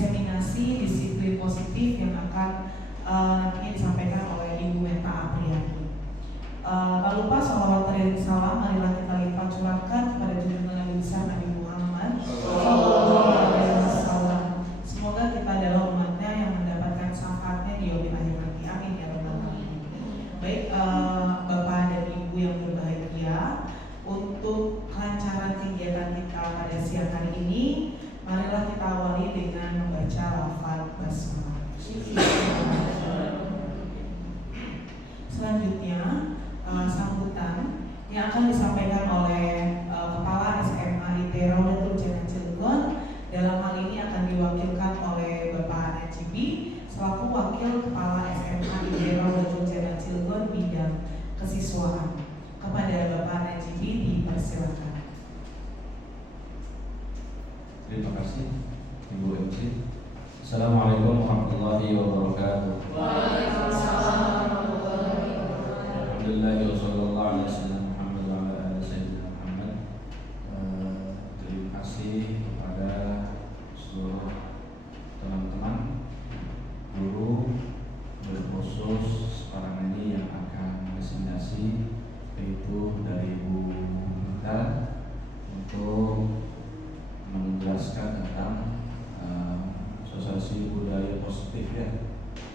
diseminasi disiplin positif yang akan nantinya disampaikan oleh Ibu Meta Apriani. Tak lupa salawat dan salam marilah kita limpah curahkan kepada junjungan Nabi besar Nabi Muhammad SAW. Semoga kita adalah umatnya yang mendapatkan syafaatnya di yaumil akhir nanti. Amin ya rabbal alamin. Baik, Bapak dan Ibu yang berbahagia, untuk kelancaran kegiatan kita pada siang hari ini, marilah kita awali dengan membaca lafaz basmalah. Selanjutnya sambutan yang akan disampaikan oleh Kepala SMA IT Raudatul Jannah Cilegon. Dalam hal ini akan diwakilkan oleh Bapak Najibi selaku Wakil Kepala SMA IT Raudatul Jannah Cilegon bidang kesiswaan. Kepada Bapak Najibi dipersilakan. Terima kasih Ibu MC. Assalamualaikum warahmatullahi wabarakatuh. Waalaikumsalam warahmatullahi wabarakatuh. Alhamdulillah wa sallallahu alaihi wasallam Muhammad wa ala alihi sayyidina Muhammad. Terima kasih kepada seluruh teman-teman guru berkhusus sekarang ini yang akan presentasi, yaitu dari Ibu Meta untuk menjelaskan tentang sosialisasi budaya positif ya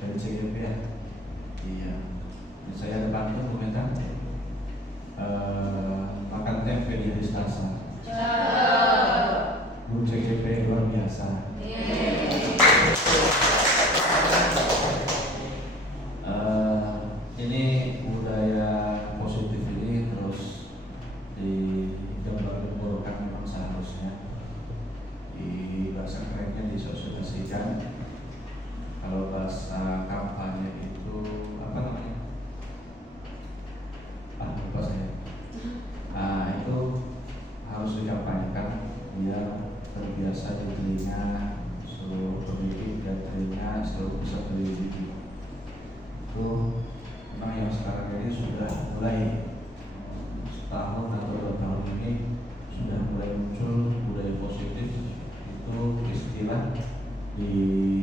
dari CGP ya. Iya, saya bantu Bu Meta makan tempe di hari Selasa. Bu CGP luar biasa. Ini budaya positif ini terus digembar-gemborkan memang seharusnya. Di bahasa kerennya disosialisasikan. Kalau bahasa kampanye itu apa namanya? Lupa saya. Itu harus dikampanyekan biar terbiasa di telinga seluruh pendidik dan telinga seluruh peserta didik. Itu memang yang sekarang ini sudah mulai setahun atau 2 tahun ini sudah mulai muncul budaya positif. Itu istilah di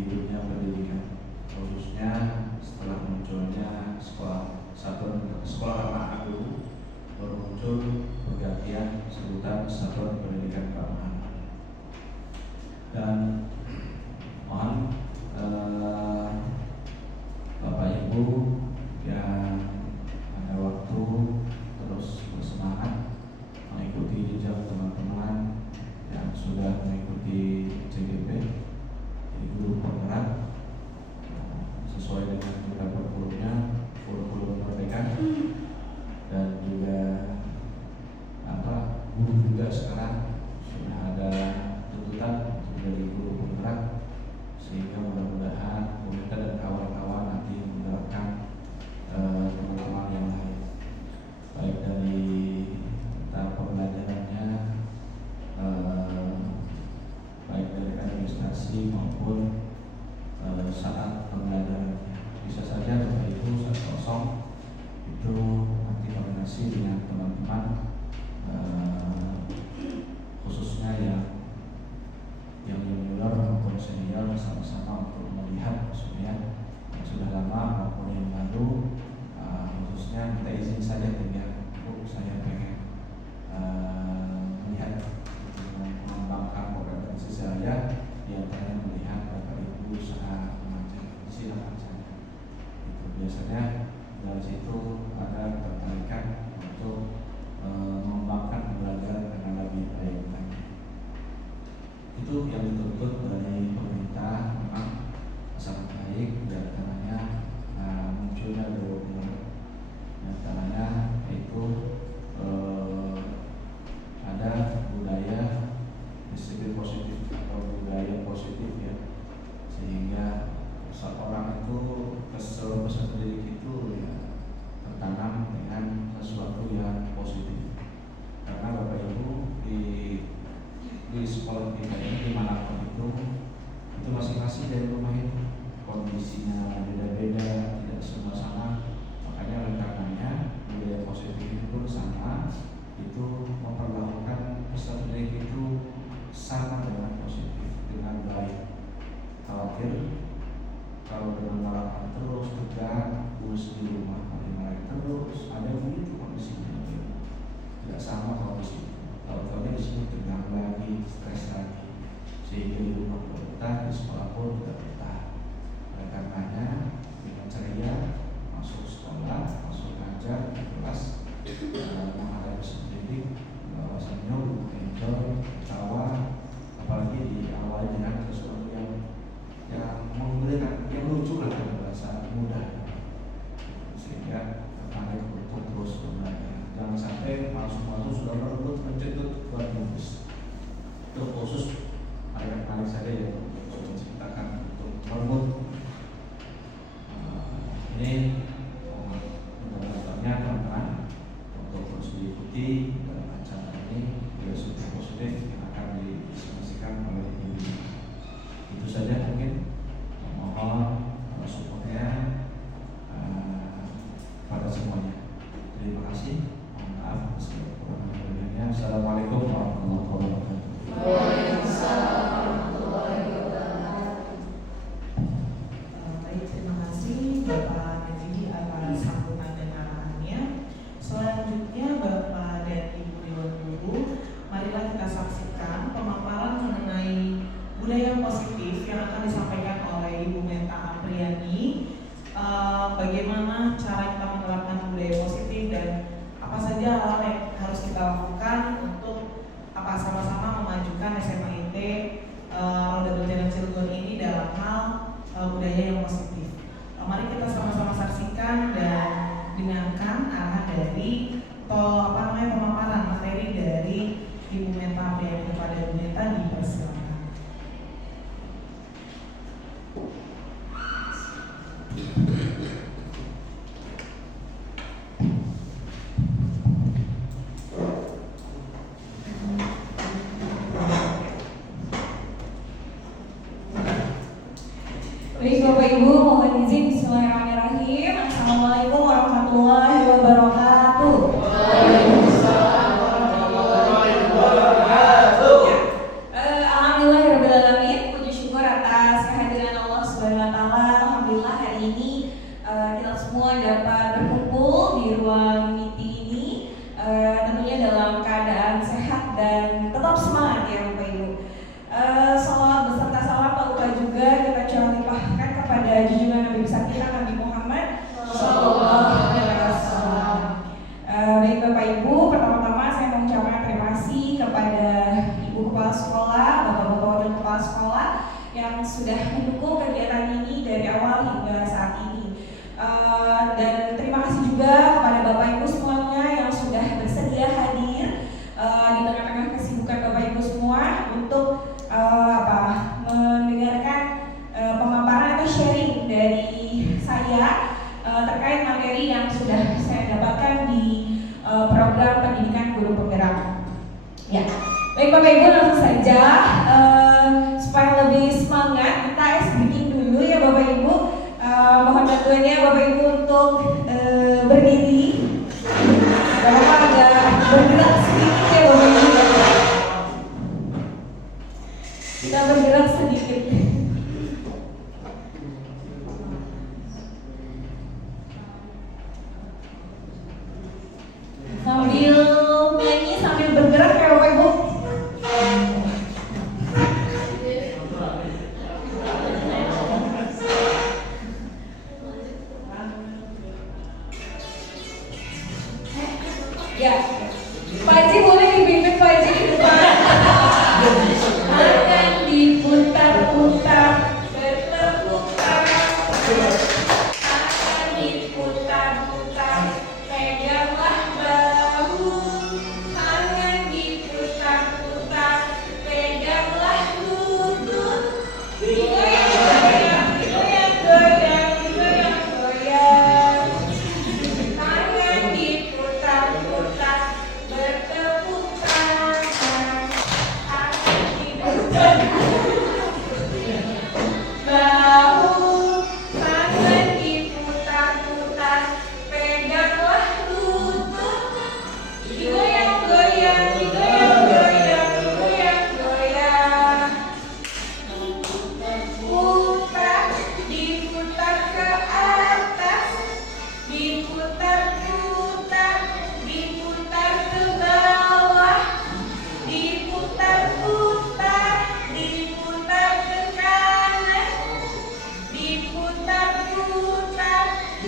dunia pendidikan, khususnya setelah munculnya sekolah ramah anak dulu, baru muncul pergantian sebutan satuan pendidikan ramah anak. Dan mohon Bapak Ibu yang ada waktu terus bersemangat mengikuti jejak teman-teman yang sudah mengikuti CGP di guru penggerak sesuai dengan kita kurikulum merdeka, dan juga guru juga sekarang sudah khawatir kalau dengan harapan terus tegang, terus di rumah mulai terus, ada begitu kondisinya. Tidak sama kondisi. Tahu-tahunya di sini tegang lagi, stres lagi, sehingga di rumah tidak betah, di sekolah pun tidak betah. Oleh karenanya dengan ceria masuk sekolah, masuk ngajar di kelas, menghadapi pendidik, bahwa senyum, enjoy, ketawa, apalagi diawali dengan sesuatu yang memberikan, yang lucu lah dalam bahasa mudah, sehingga tertarik untuk terus belajar. Jangan sampai masuk sudah berebut mencetut buat nulis. Itu khusus anak-anak saja yang saya ceritakan untuk merebut. Ini mudah-mudahan teman-teman untuk terus diikuti dalam acara ini, filosofi positif yang akan didiskusikan oleh ini. Itu saja mungkin. Mohon supportnya pada semuanya. Terima kasih. Mohon maaf atas kekurangan-kekurangannya. Assalamualaikum warahmatullahi wabarakatuh. Waalaikumsalam warahmatullahi wabarakatuh. Baik, terima kasih Bapak Najib atas sambutan dan arahannya. Selanjutnya Bapak dan Ibu Dewan Guru, marilah kita saksikan pemaparan mengenai budaya positif yang akan disampaikan oleh Ibu Meta Apriani. Bagaimana cara kita menerapkan budaya positif dan apa saja hal yang harus kita lakukan untuk sama-sama memajukan SMA IT Roda Berjalan Cilegon ini dalam hal budaya yang positif. Mari kita sama-sama saksikan dan dengarkan arahan dari pemaparan materi dari Ibu Meta Apriani. Kepada Ibu Meta dipersilakan. Baik Bapak Ibu, mohon izin bismillahirrahmanirrahim. Assalamualaikum warahmatullahi wabarakatuh. Waalaikumsalam warahmatullahi wabarakatuh. Alhamdulillahirabbil alamin, puji syukur atas kehadiran Allah Subhanahu wa taala. Alhamdulillah hari ini kita semua dapat berkumpul di ruang meeting ini, tentunya dalam keadaan sehat dan tetap semangat ya Bapak Ibu. Salawat beserta salam tak lupa juga kita limpahkan kepada junjungan Nabi besar kita Nabi Muhammad Sallallahu Alaihi Wasallam. Baik Bapak Ibu, pertama-tama saya mengucapkan terima kasih kepada Ibu Kepala Sekolah, Bapak-bapak wakil Kepala Sekolah yang sudah mendukung kegiatan ini dari awal hingga saat ini. Dan terima kasih juga kepada Bapak Ibu semuanya yang sudah bersedia hadir di tengah-tengah kesibukan Bapak Ibu semua untuk mendengarkan pemaparan atau sharing dari saya terkait materi yang sudah saya dapatkan di program pendidikan guru penggerak. Ya, baik Bapak Ibu, langsung saja supaya lebih semangat kita ice breaking dulu ya Bapak Ibu. Mohon bantuannya Bapak Ibu untuk berdiri. Bapak agak bergerak sedikit ya Bapak Ibu. Kita bergerak sedikit. Sambil nyanyi sambil bergerak ya Bapak Ibu.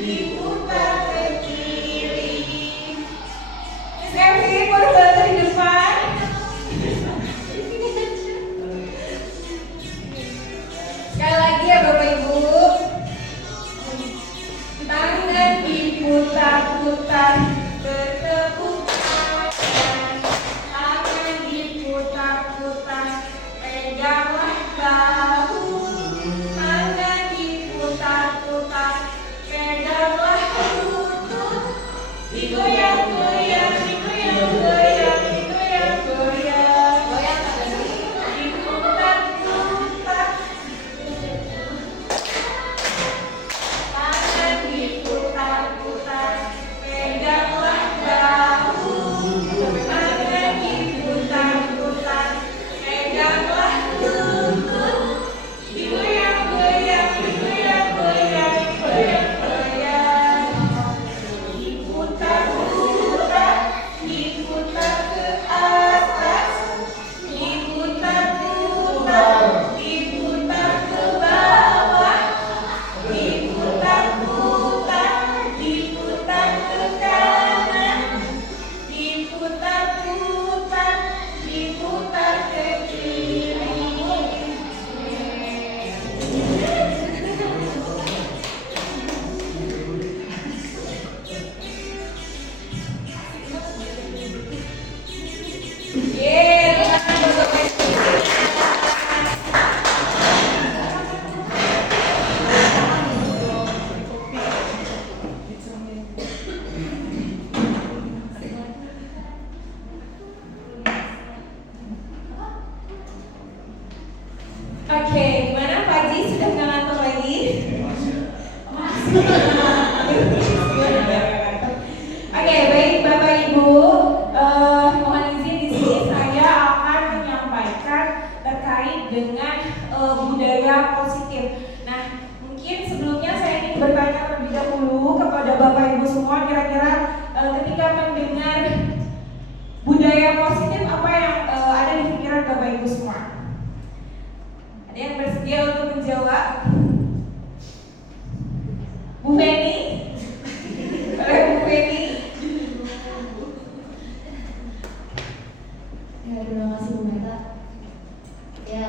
diputar ke kiri. Miss Evi, boleh bantu di depan? Sekali lagi ya Bapak Ibu. Tangan diputar-putar bertepuk tangan. Tangan diputar-putar, peganglah bahu. Tangan diputar-putar, peganglah lutut. Digoyang-goyang, digoyang-goyang, digoyang-goyang. Diputar-putar. Tangan diputar-putar, peganglah bahu. Tangan diputar-putar, peganglah lutut. Digoyang-goyang, digoyang-goyang, digoyang-goyang. Diputar-putar, diputar ke atas. Diputar-putar, diputar ke bawah. Diputar-putar, diputar ke kanan. Diputar-putar, diputar ke kiri. Yeay, tangan Bapak Ibu. Oke, gimana Pak Haji? Sudah nggak ngantuk lagi? Oke, baik Bapak Ibu, mohon izin di sini saya akan menyampaikan terkait dengan budaya positif. Nah, mungkin sebelumnya saya ingin bertanya terlebih dahulu kepada Bapak Ibu semua, kira-kira ketika mendengar budaya positif apa yang ada di pikiran Bapak Ibu semua? Ada yang bersedia untuk menjawab? Bu Feni? Oleh Bu Feni? Ya, terima kasih Bu Meta. Ya,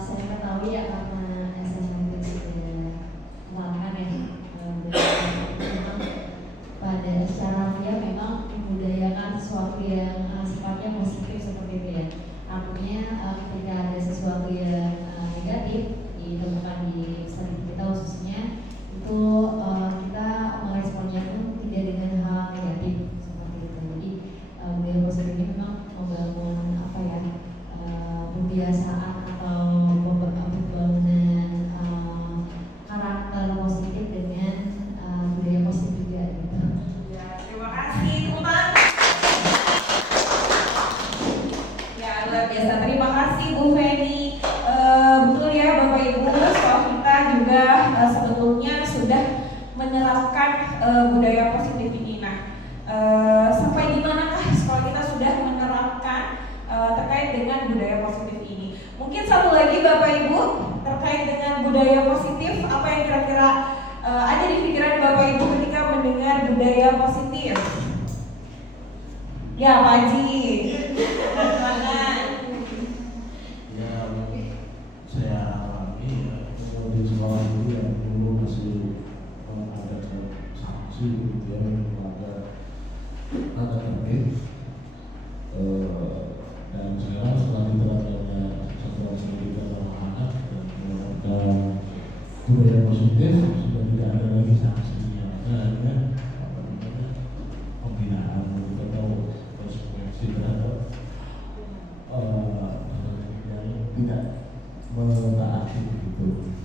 saya ketahui ya karena SMA itu sudah melakukan ya memang pada secara dia memang membudayakan sesuatu yang sifatnya positif seperti itu ya. Artinya ketika ada sesuatu yang negatif ditemukan di studi kita khususnya itu kita meresponnya pun tidak dengan hal negatif seperti itu. Jadi budaya positif ini memang membangun apa ya kebiasaan atau pembangunan karakter positif dengan budaya positif juga gitu. Ya, terima kasih teman. Ya, luar biasa. Terima kasih Bu Feni. Betul ya Bapak Ibu, sekolah kita juga sebetulnya sudah menerapkan budaya positif ini. Nah, sampai di manakah sekolah kita sudah menerapkan terkait dengan budaya positif ini? Mungkin satu lagi Bapak Ibu terkait dengan budaya positif, apa yang kira-kira ada di pikiran Bapak Ibu ketika mendengar budaya positif? Ya, Pak Haji. Silakan. Ya, saya alami ya, kalau di sekolah dulu ya, dulu masih ada sanksi gitu ya, ada tertib. Dan sekarang setelah diterapkannya satuan pendidikan anak dan menerapkan budaya positif, sudah tidak ada lagi sanksinya, ada apa namanya pembinaan atau konsekuensi terhadap yang tidak mentaati begitu.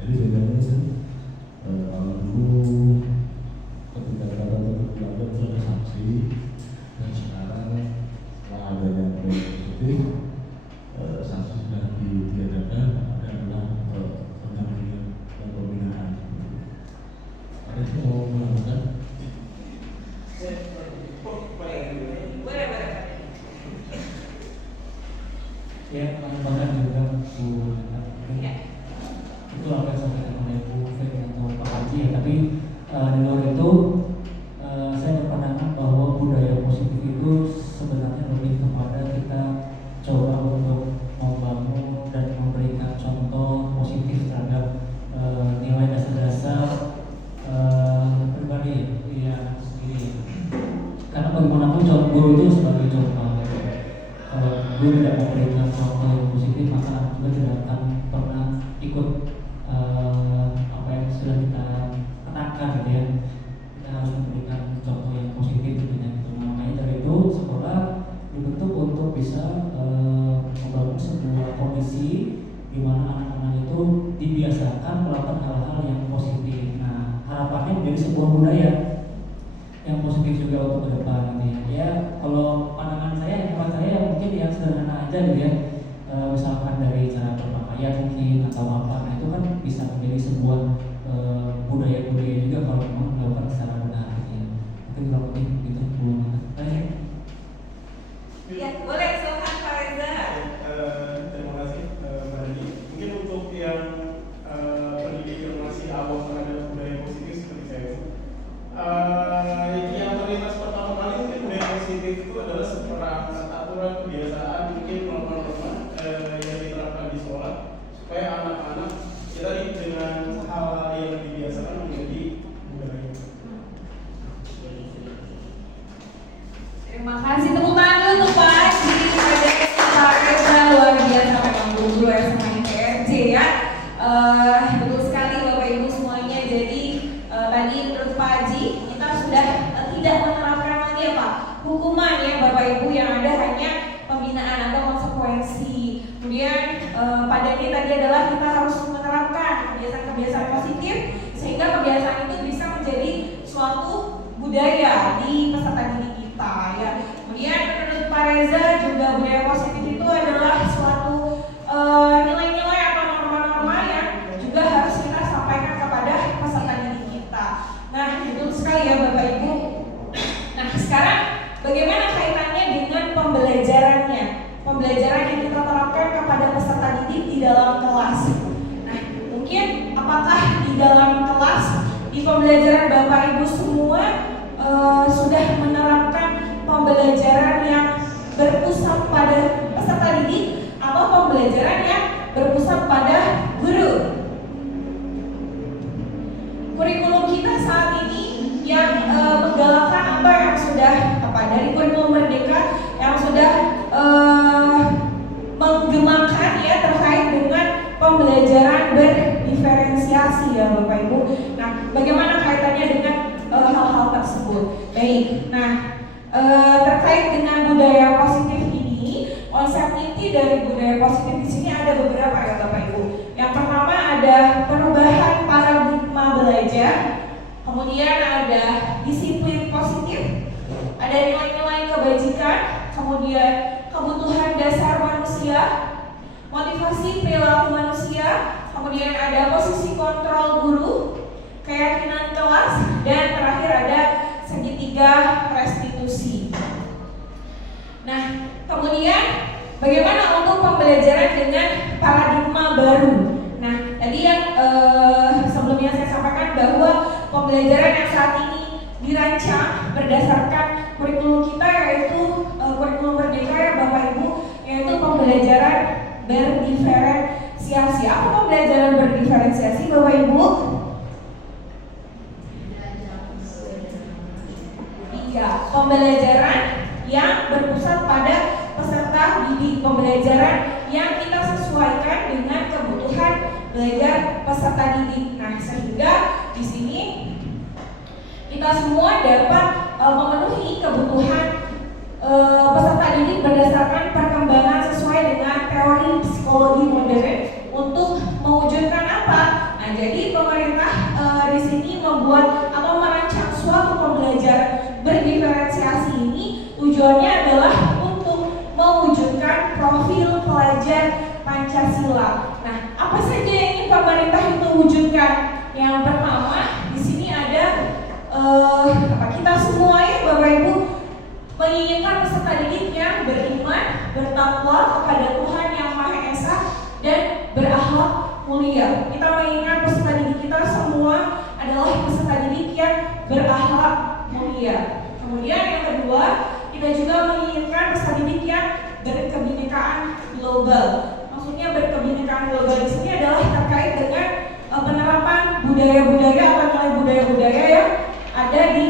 Jadi bedanya itu kalau dulu ketika kata terlanggar itu ada sanksi, dan sekarang setelah adanya budaya positif sanksi sudah ditiadakan, adalah pendampingan dan pembinaan. Ada yang mau menambahkan? Boleh. Ya, menambahkan juga Bu. Ya. Itu apa yang disampaikan oleh Bu Feni atau Pak Haji ya, tapi ikut apa yang sudah kita katakan gitu ya. Kita harus memberikan contoh yang positif tentunya gitu. Nah, makanya dari itu sekolah dibentuk untuk bisa membangun sebuah kondisi di mana anak-anak itu dibiasakan melakukan hal-hal yang positif. Nah, harapannya menjadi sebuah budaya yang positif juga untuk ke depan gitu ya. Ya, kalau pandangan saya, hemat saya mungkin yang sederhana aja gitu ya. Misalkan dari cara berpakaian mungkin atau apa, nah itu kan bisa menjadi sebuah budaya-budaya juga kalau memang dilakukan secara benar gitu ya. Mungkin kalau lebih gitu belum. Ya, boleh silakan Pak Reza. Terima kasih Mbak Dani. Mungkin untuk yang pendidikan masih awal terhadap budaya positif seperti saya, yang terlintas pertama kali mungkin budaya positif itu adalah seperangkat aturan kebiasaan mungkin norma-norma yang diterapkan di sekolah supaya anak-anak kita dengan hal-hal yang dibiasakan menjadi budaya. Terima kasih, tepuk tangan dulu untuk Pak Haji kepada Pak Reza, luar biasa memang guru SMA IPRJ ya. Betul sekali Bapak Ibu semuanya. Jadi tadi menurut Pak Haji kita sudah tidak menerapkan lagi apa hukuman ya Bapak Ibu, yang ada hanya pembinaan atau konsekuensi. Kemudian pada ini tadi adalah kita harus menerapkan kebiasaan-kebiasaan positif sehingga kebiasaan itu bisa menjadi suatu budaya di peserta didik kita ya. Kemudian menurut Pak Reza juga budaya positif itu adalah suatu nilai-nilai atau norma-norma yang juga harus kita sampaikan kepada peserta didik kita. Nah, betul sekali ya Bapak Ibu. Nah, sekarang bagaimana kaitannya dengan pembelajarannya? Pembelajaran yang kita terapkan kepada peserta didik di dalam kelas. Nah, mungkin apakah di dalam kelas, di pembelajaran Bapak Ibu semua sudah menerapkan pembelajaran yang berpusat pada peserta didik atau pembelajaran yang berpusat pada guru? Kurikulum kita saat ini yang menggalakkan apa yang sudah dari kurikulum Merdeka yang sudah menggemakan ya terkait dengan pembelajaran berdiferensiasi ya Bapak Ibu. Nah, bagaimana kaitannya dengan hal-hal tersebut? Baik. Nah, terkait dengan budaya positif ini, konsep inti dari budaya positif di sini ada beberapa ya Bapak Ibu. Yang pertama ada perubahan paradigma belajar, kemudian ada disiplin positif, ada nilai-nilai kebajikan, kemudian kebutuhan dasar manusia, motivasi perilaku manusia, kemudian ada posisi kontrol guru, keyakinan kelas, dan terakhir ada segitiga restitusi. Nah, kemudian bagaimana untuk pembelajaran dengan paradigma baru? Nah, tadi yang sebelumnya saya sampaikan bahwa pembelajaran yang saat ini dirancang berdasarkan kurikulum kita yaitu kurikulum Merdeka ya Bapak Ibu, yaitu pembelajaran berdiferensiasi. Apa pembelajaran berdiferensiasi Bapak Ibu? Iya, pembelajaran yang berpusat pada peserta didik, pembelajaran yang kita sesuaikan dengan kebutuhan belajar peserta didik. Nah, sehingga di sini kita semua dapat memenuhi kebutuhan peserta didik berdasarkan perkembangan sesuai dengan teori psikologi modern untuk mewujudkan apa? Nah, jadi pemerintah di sini membuat atau merancang suatu pembelajaran berdiferensiasi ini tujuannya adalah untuk mewujudkan profil pelajar Pancasila. Nah, apa saja yang ingin pemerintah itu wujudkan? Yang pertama, di sini ada kita semua ya Bapak Ibu menginginkan peserta didik yang beriman, bertakwa kepada Tuhan Yang Maha Esa dan berakhlak mulia. Kita menginginkan peserta didik kita semua adalah peserta didik yang berakhlak mulia. Kemudian yang kedua, kita juga menginginkan peserta didik yang berkebinekaan global. Maksudnya berkebinekaan global di sini adalah terkait dengan penerapan budaya-budaya atau nilai budaya-budaya yang ada di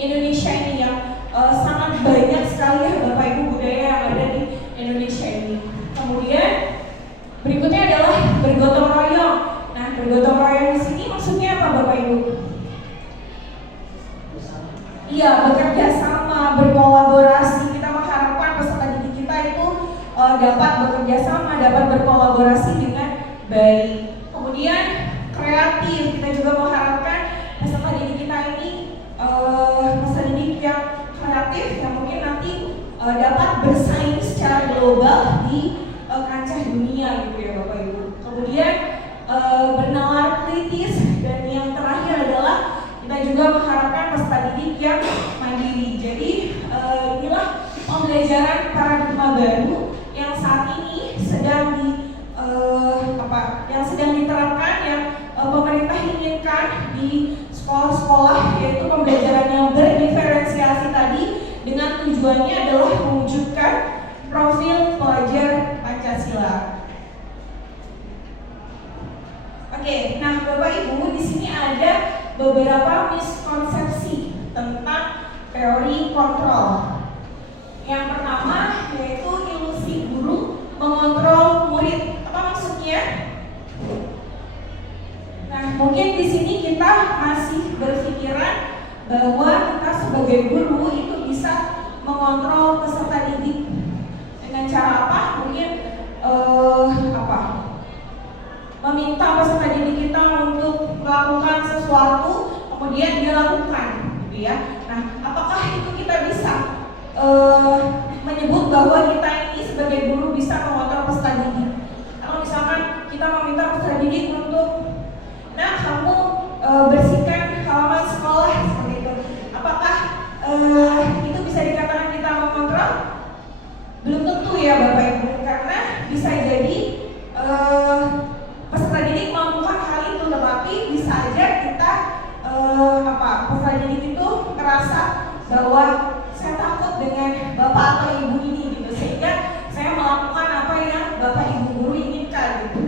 Indonesia ini yang sangat banyak sekali ya Bapak Ibu budaya yang ada di Indonesia ini. Kemudian berikutnya adalah bergotong royong. ya bekerja sama, berkolaborasi. Kita mengharapkan peserta didik kita itu dapat bekerja sama, dapat berkolaborasi dengan baik. Kemudian kreatif, kita juga mengharapkan peserta didik kita ini peserta didik yang kreatif yang mungkin nanti dapat bersaing secara global di kancah dunia gitu ya Bapak Ibu. Kemudian bernalar kritis, dan yang terakhir adalah kita juga mengharapkan peserta didik yang mandiri. Jadi inilah pembelajaran paradigma baru yang saat ini sedang diterapkan, yang pemerintah inginkan di sekolah-sekolah, yaitu pembelajaran yang berdiferensiasi tadi, dengan tujuannya adalah mewujudkan profil pelajar Pancasila. Oke, nah Bapak Ibu, di sini ada beberapa miskonsepsi tentang teori kontrol. Yang pertama yaitu ilusi guru mengontrol murid. Apa maksudnya? Nah, mungkin di sini kita masih berpikiran bahwa kita sebagai guru itu bisa mengontrol peserta didik dengan cara apa? Mungkin meminta peserta didik kita untuk melakukan sesuatu, kemudian dia lakukan, gitu ya. Nah, apakah itu kita bisa menyebut bahwa kita ini sebagai guru bisa mengontrol peserta didik? Kalau misalkan kita meminta peserta didik untuk, nah kamu bersihkan halaman sekolah seperti itu, apakah itu bisa dikatakan kita mengontrol? Belum tentu ya Bapak Ibu, karena bisa jadi peserta didik melakukan hal itu, tetapi bisa aja kita peserta didik itu merasa bahwa saya takut dengan bapak atau ibu ini gitu, sehingga saya melakukan apa yang bapak ibu guru inginkan gitu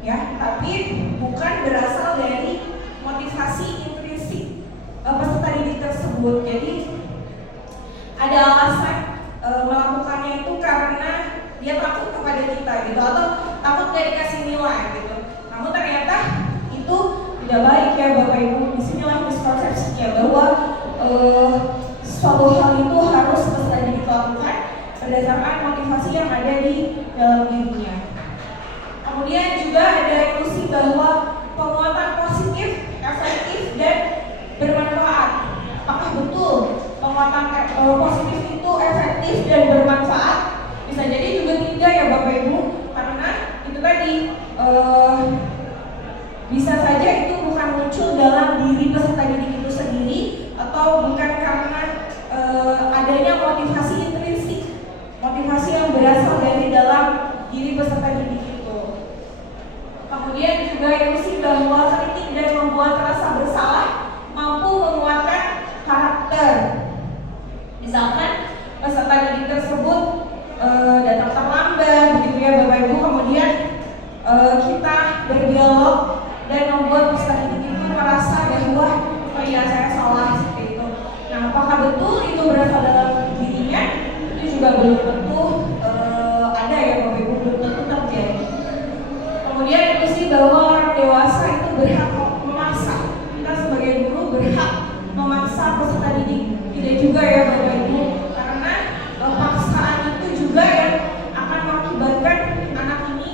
ya, tapi bukan berasal dari motivasi intrinsik peserta didik tersebut. Jadi ada alasan melakukannya itu karena dia takut kepada kita gitu, atau takut gak dikasih nilai gitu. Namun ternyata itu tidak baik ya Bapak Ibu. Disinilah miskonsepsinya bahwa suatu hal itu harus peserta didik lakukan berdasarkan motivasi yang ada di dalam dirinya. Kemudian juga ada ilusi bahwa penguatan positif, efektif, dan bermanfaat. Apakah betul penguatan positif itu efektif dan bermanfaat? Bisa jadi juga tidak ya Bapak Ibu, karena itu tadi bisa saja itu bukan muncul dalam diri peserta didik itu sendiri, atau bukan karena adanya motivasi intrinsik, motivasi yang berasal dari dalam diri peserta didik itu. Kemudian juga ilusi bahwa kritik dan membuat rasa bersalah mampu menguatkan karakter. Misalkan peserta didik tersebut datang terlambat, begitu ya Bapak Ibu, kemudian kita berdialog dan membuat peserta didik itu merasa bahwa oh iya saya salah seperti itu. Nah, apakah betul itu berasal dalam dirinya? Itu juga belum tentu ada ya Bapak Ibu, belum tentu terjadi. Kemudian ilusi bahwa orang dewasa itu berhak memaksa. Kita sebagai guru berhak memaksa peserta didik. Tidak juga ya Bapak Ibu, karena paksaan itu juga yang akan mengakibatkan anak ini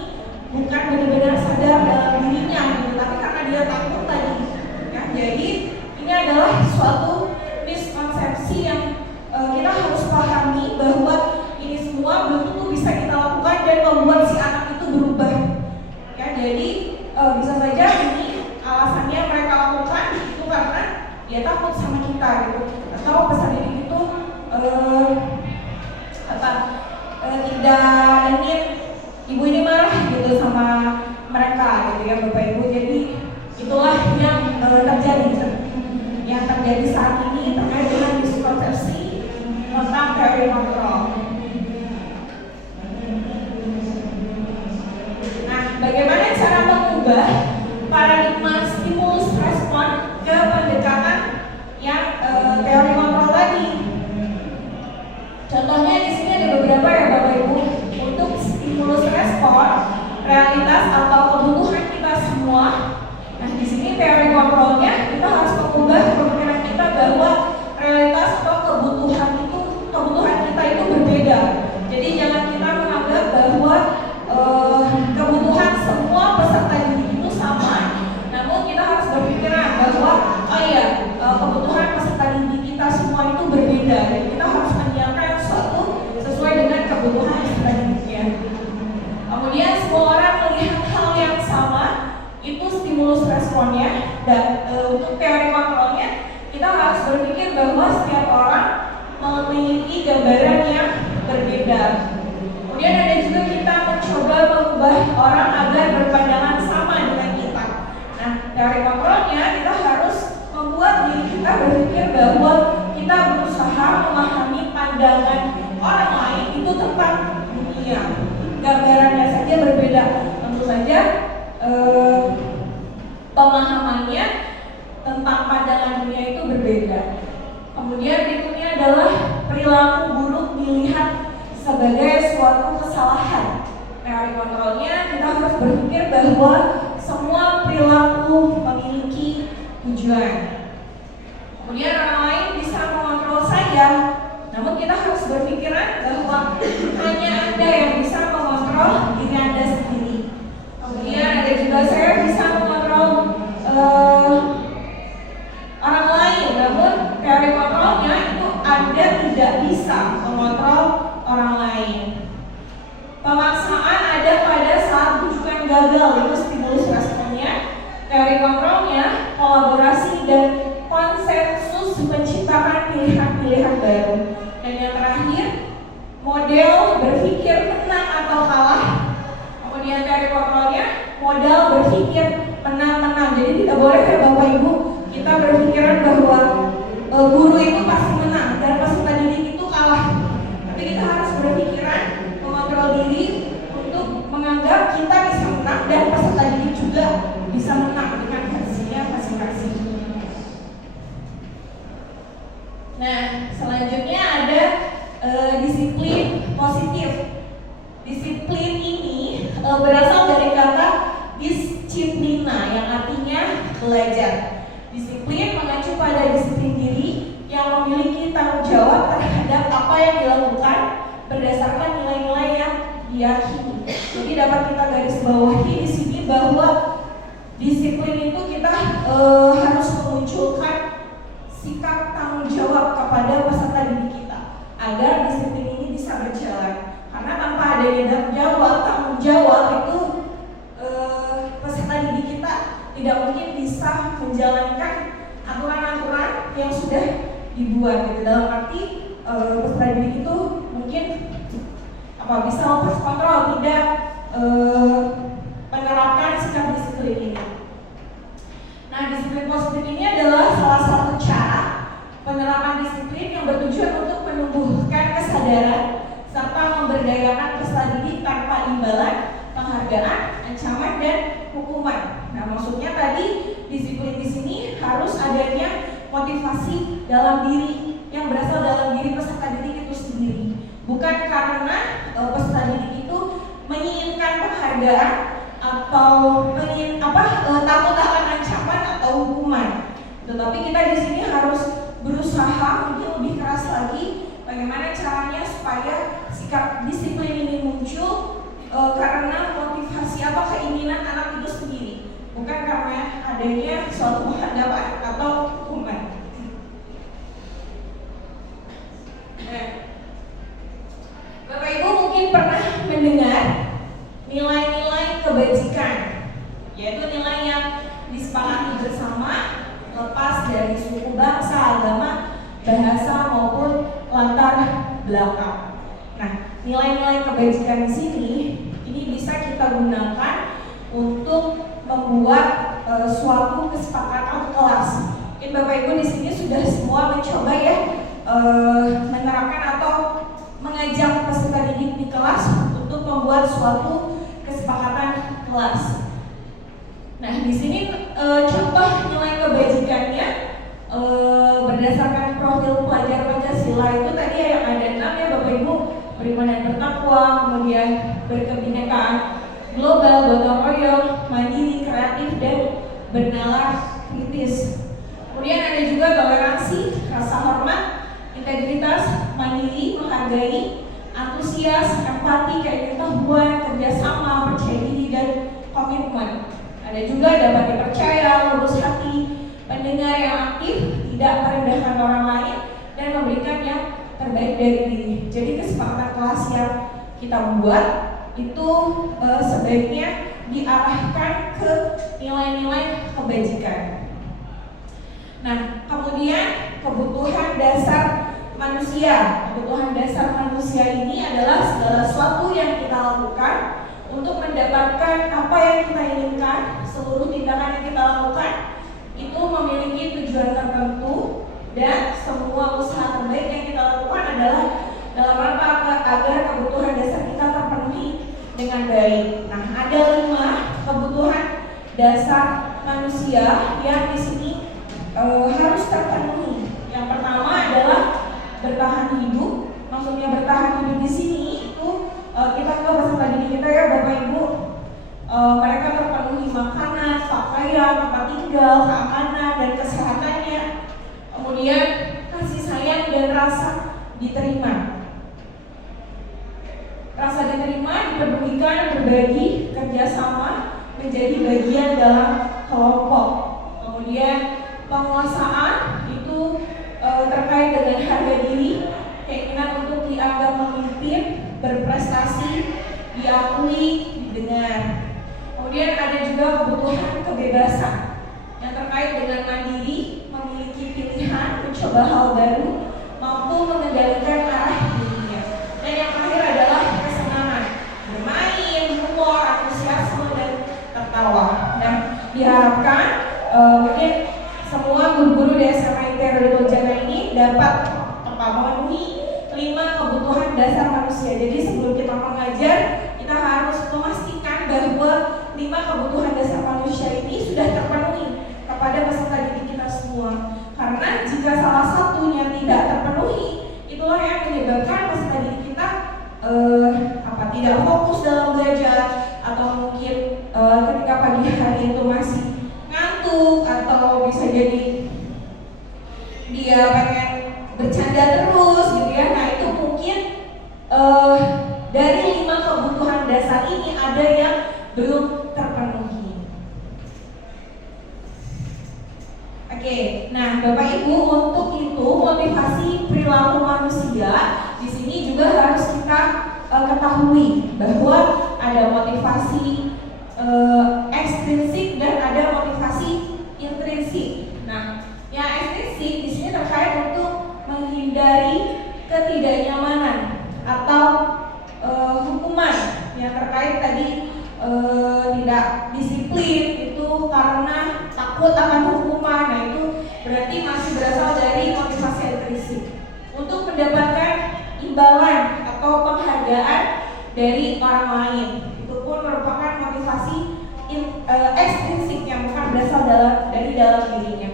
bukan benar-benar sadar dalam dirinya gitu, tapi karena dia takut tadi ya. Jadi ini adalah suatu miskonsepsi yang kita harus pahami bahwa ini semua belum tentu bisa kita lakukan dan membuat si anak itu berubah ya. Jadi bisa saja ini alasannya mereka lakukan itu karena dia takut sama kita gitu, atau peserta didik itu tidak ingin ibu ini marah gitu sama mereka gitu ya Bapak Ibu. Jadi itulah yang terjadi saat ini terkait dengan miskonsepsi tentang teori kontrol. Nah, bagaimana cara mengubah paradigma stimulus respon ke pendekatan yang teori kontrol tadi? Contohnya di sini ada beberapa ya Bapak Ibu. Untuk stimulus respon, realitas atau kebutuhan kita semua. Nah, di sini teori kontrolnya kita harus mengubah pemikiran kita bahwa realitas atau kebutuhan kita itu berbeda. Jadi jangan kita menganggap bahwa kebutuhan semua peserta didik itu sama. Namun kita harus berpikiran bahwa kebutuhan peserta didik kita semua itu berbeda. Jadi kita harus menyiapkan sesuatu sesuai dengan kebutuhan peserta didiknya. Kemudian semua orang melihat hal yang sama, itu stimulus responnya. Dan untuk teori kontrolnya, kita harus berpikir bahwa setiap orang memiliki gambaran yang berbeda. Kemudian ada juga kita mencoba mengubah orang agar berpandangan sama dengan kita. Nah, teori kontrolnya kita harus membuat diri kita berpikir bahwa kita berusaha memahami pandangan orang lain itu tentang dunia. Gambarannya saja berbeda, tentu saja pemahamannya tentang pandangan dunia itu berbeda. Kemudian berikutnya adalah perilaku buruk dilihat sebagai suatu kesalahan. Teori kontrolnya kita harus berpikir bahwa semua perilaku memiliki tujuan. Kemudian orang lain bisa mengontrol saya, namun kita harus berpikiran bahwa hanya Anda yang bisa mengontrol diri Anda sendiri. Kemudian ada juga saya bisa mengontrol orang lain, namun teori kontrolnya itu Anda tidak bisa mengontrol orang lain. Pemaksaan ada pada saat tujuan gagal, itu stimulus responnya. Teori kontrolnya kolaborasi dan konsensus menciptakan pilihan-pilihan baru. Dan yang terakhir, model berpikir menang atau kalah. Kemudian teori kontrolnya modal berpikir menang-menang. Jadi tidak boleh ya Bapak Ibu kita berpikiran bahwa guru itu pasti menang dan peserta didik itu kalah. Tapi kita harus berpikiran mengontrol diri untuk menganggap kita bisa menang dan peserta didik juga bisa menang dengan versinya masing-masing. Nah, selanjutnya ada disiplin positif. Disiplin ini berasal dari kata disiplina yang artinya belajar. Disiplin mengacu pada disiplin diri yang memiliki tanggung jawab terhadap apa yang dilakukan berdasarkan nilai-nilai yang diyakini. Jadi dapat kita garis bawahi di sini bahwa disiplin itu kita harus memunculkan sikap tanggung jawab kepada peserta didik kita agar disiplin ini bisa berjalan. Karena tanpa adanya tanggung jawab itu peserta didik kita tidak mungkin bisa menjalankan aturan-aturan yang sudah dibuat. Gitu. Dalam arti peserta didik itu mungkin bisa lepas kontrol, tidak menerapkan sikap disiplin ini. Nah, disiplin positif ini adalah salah satu cara penerapan disiplin yang bertujuan untuk menumbuhkan kesadaran serta memberdayakan peserta didik tanpa imbalan, penghargaan, ancaman, dan hukuman. Nah, maksudnya tadi disiplin di sini harus adanya motivasi dalam diri yang berasal dalam diri peserta didik itu sendiri, bukan karena peserta didik itu menginginkan penghargaan atau takut akan ancaman atau hukuman. Tetapi kita di sini harus berusaha mungkin lebih keras lagi bagaimana caranya supaya sikap disiplin ini muncul karena motivasi keinginan anak itu sendiri, bukan karena adanya suatu penghargaan atau hukuman. Nah, Bapak Ibu mungkin pernah mendengar nilai-nilai kebajikan, yaitu nilai yang disepakati bersama lepas dari suku, bangsa, agama, bahasa maupun latar belakang. Nah, nilai-nilai kebajikan di sini ini bisa kita gunakan untuk membuat suatu kesepakatan kelas. Mungkin Bapak Ibu di sini sudah semua mencoba ya menerapkan atau mengajak peserta didik di kelas untuk membuat suatu kesepakatan kelas. Nah, di sini contoh nilai kebajikannya berdasarkan profil pelajar Pancasila itu tadi yang ada 6 ya Bapak Ibu, beriman dan bertakwa, kemudian berkebinekaan global, gotong royong, mandiri, kreatif, dan bernalar kritis. Kemudian ada juga toleransi, rasa hormat, integritas, mandiri, menghargai, antusias, empati, keingintahuan, kerjasama, percaya diri, dan komitmen. Ada juga dapat dipercaya, lurus hati, pendengar yang aktif, tidak merendahkan orang lain, dan memberikan yang terbaik dari diri. Jadi kesepakatan kelas yang kita buat itu sebaiknya diarahkan ke nilai-nilai kebajikan. Nah, kemudian kebutuhan dasar manusia. Kebutuhan dasar manusia ini adalah segala sesuatu yang kita lakukan untuk mendapatkan apa yang kita inginkan. Seluruh tindakan yang kita lakukan itu memiliki tujuan tertentu, dan semua usaha terbaik yang kita lakukan adalah dalam rangka agar kebutuhan dasar kita terpenuhi dengan baik. Nah, ada 5 kebutuhan dasar manusia yang di sini harus terpenuhi. Yang pertama adalah bertahan hidup. Maksudnya bertahan hidup di sini itu kita tahu peserta didik kita ya Bapak Ibu, mereka terpenuhi makanan, pakaian, tempat tinggal, keamanan dan kesehatannya. Kemudian kasih sayang dan rasa diterima. Rasa diterima, dipedulikan, berbagi, kerjasama, menjadi bagian dalam kelompok. Kemudian penguasaan itu terkait dengan harga diri, keinginan untuk dianggap memimpin, berprestasi, diakui, didengar. Kemudian ada juga kebutuhan kebebasan yang terkait dengan mandiri, memiliki pilihan, mencoba hal baru, mampu mengendalikan arah dirinya. Dan yang terakhir adalah kesenangan, bermain, humor, antusiasme, dan tertawa. Nah, diharapkan mungkin semua guru-guru di SMA ITERA Dato Jana ini dapat memenuhi 5 kebutuhan dasar manusia. Jadi sebelum kita mengajar, kita harus memastikan bahwa 5 kebutuhan dasar manusia ini sudah terpenuhi kepada peserta didik kita semua. Karena jika salah satunya tidak terpenuhi, itulah yang menyebabkan peserta didik kita tidak fokus dalam belajar, atau mungkin ketika pagi hari itu masih ngantuk, atau bisa jadi dia pengen bercanda terus gitu ya. Nah, itu mungkin dari 5 kebutuhan dasar ini ada yang belum terpenuhi. Oke, nah Bapak Ibu, untuk itu motivasi perilaku manusia di sini juga harus kita ketahui bahwa ada motivasi ekstrinsik dan ada motivasi intrinsik. Nah, yang ekstrinsik di sini terkait untuk menghindari ketidaknyamanan atau hukuman yang terkait tadi tidak disiplin itu karena takut akan hukuman. Nah, itu berarti masih berasal dari motivasi intrinsik. Untuk mendapatkan imbalan atau penghargaan dari orang lain, itu pun merupakan motivasi ekstrinsik yang bukan berasal dari dalam dirinya.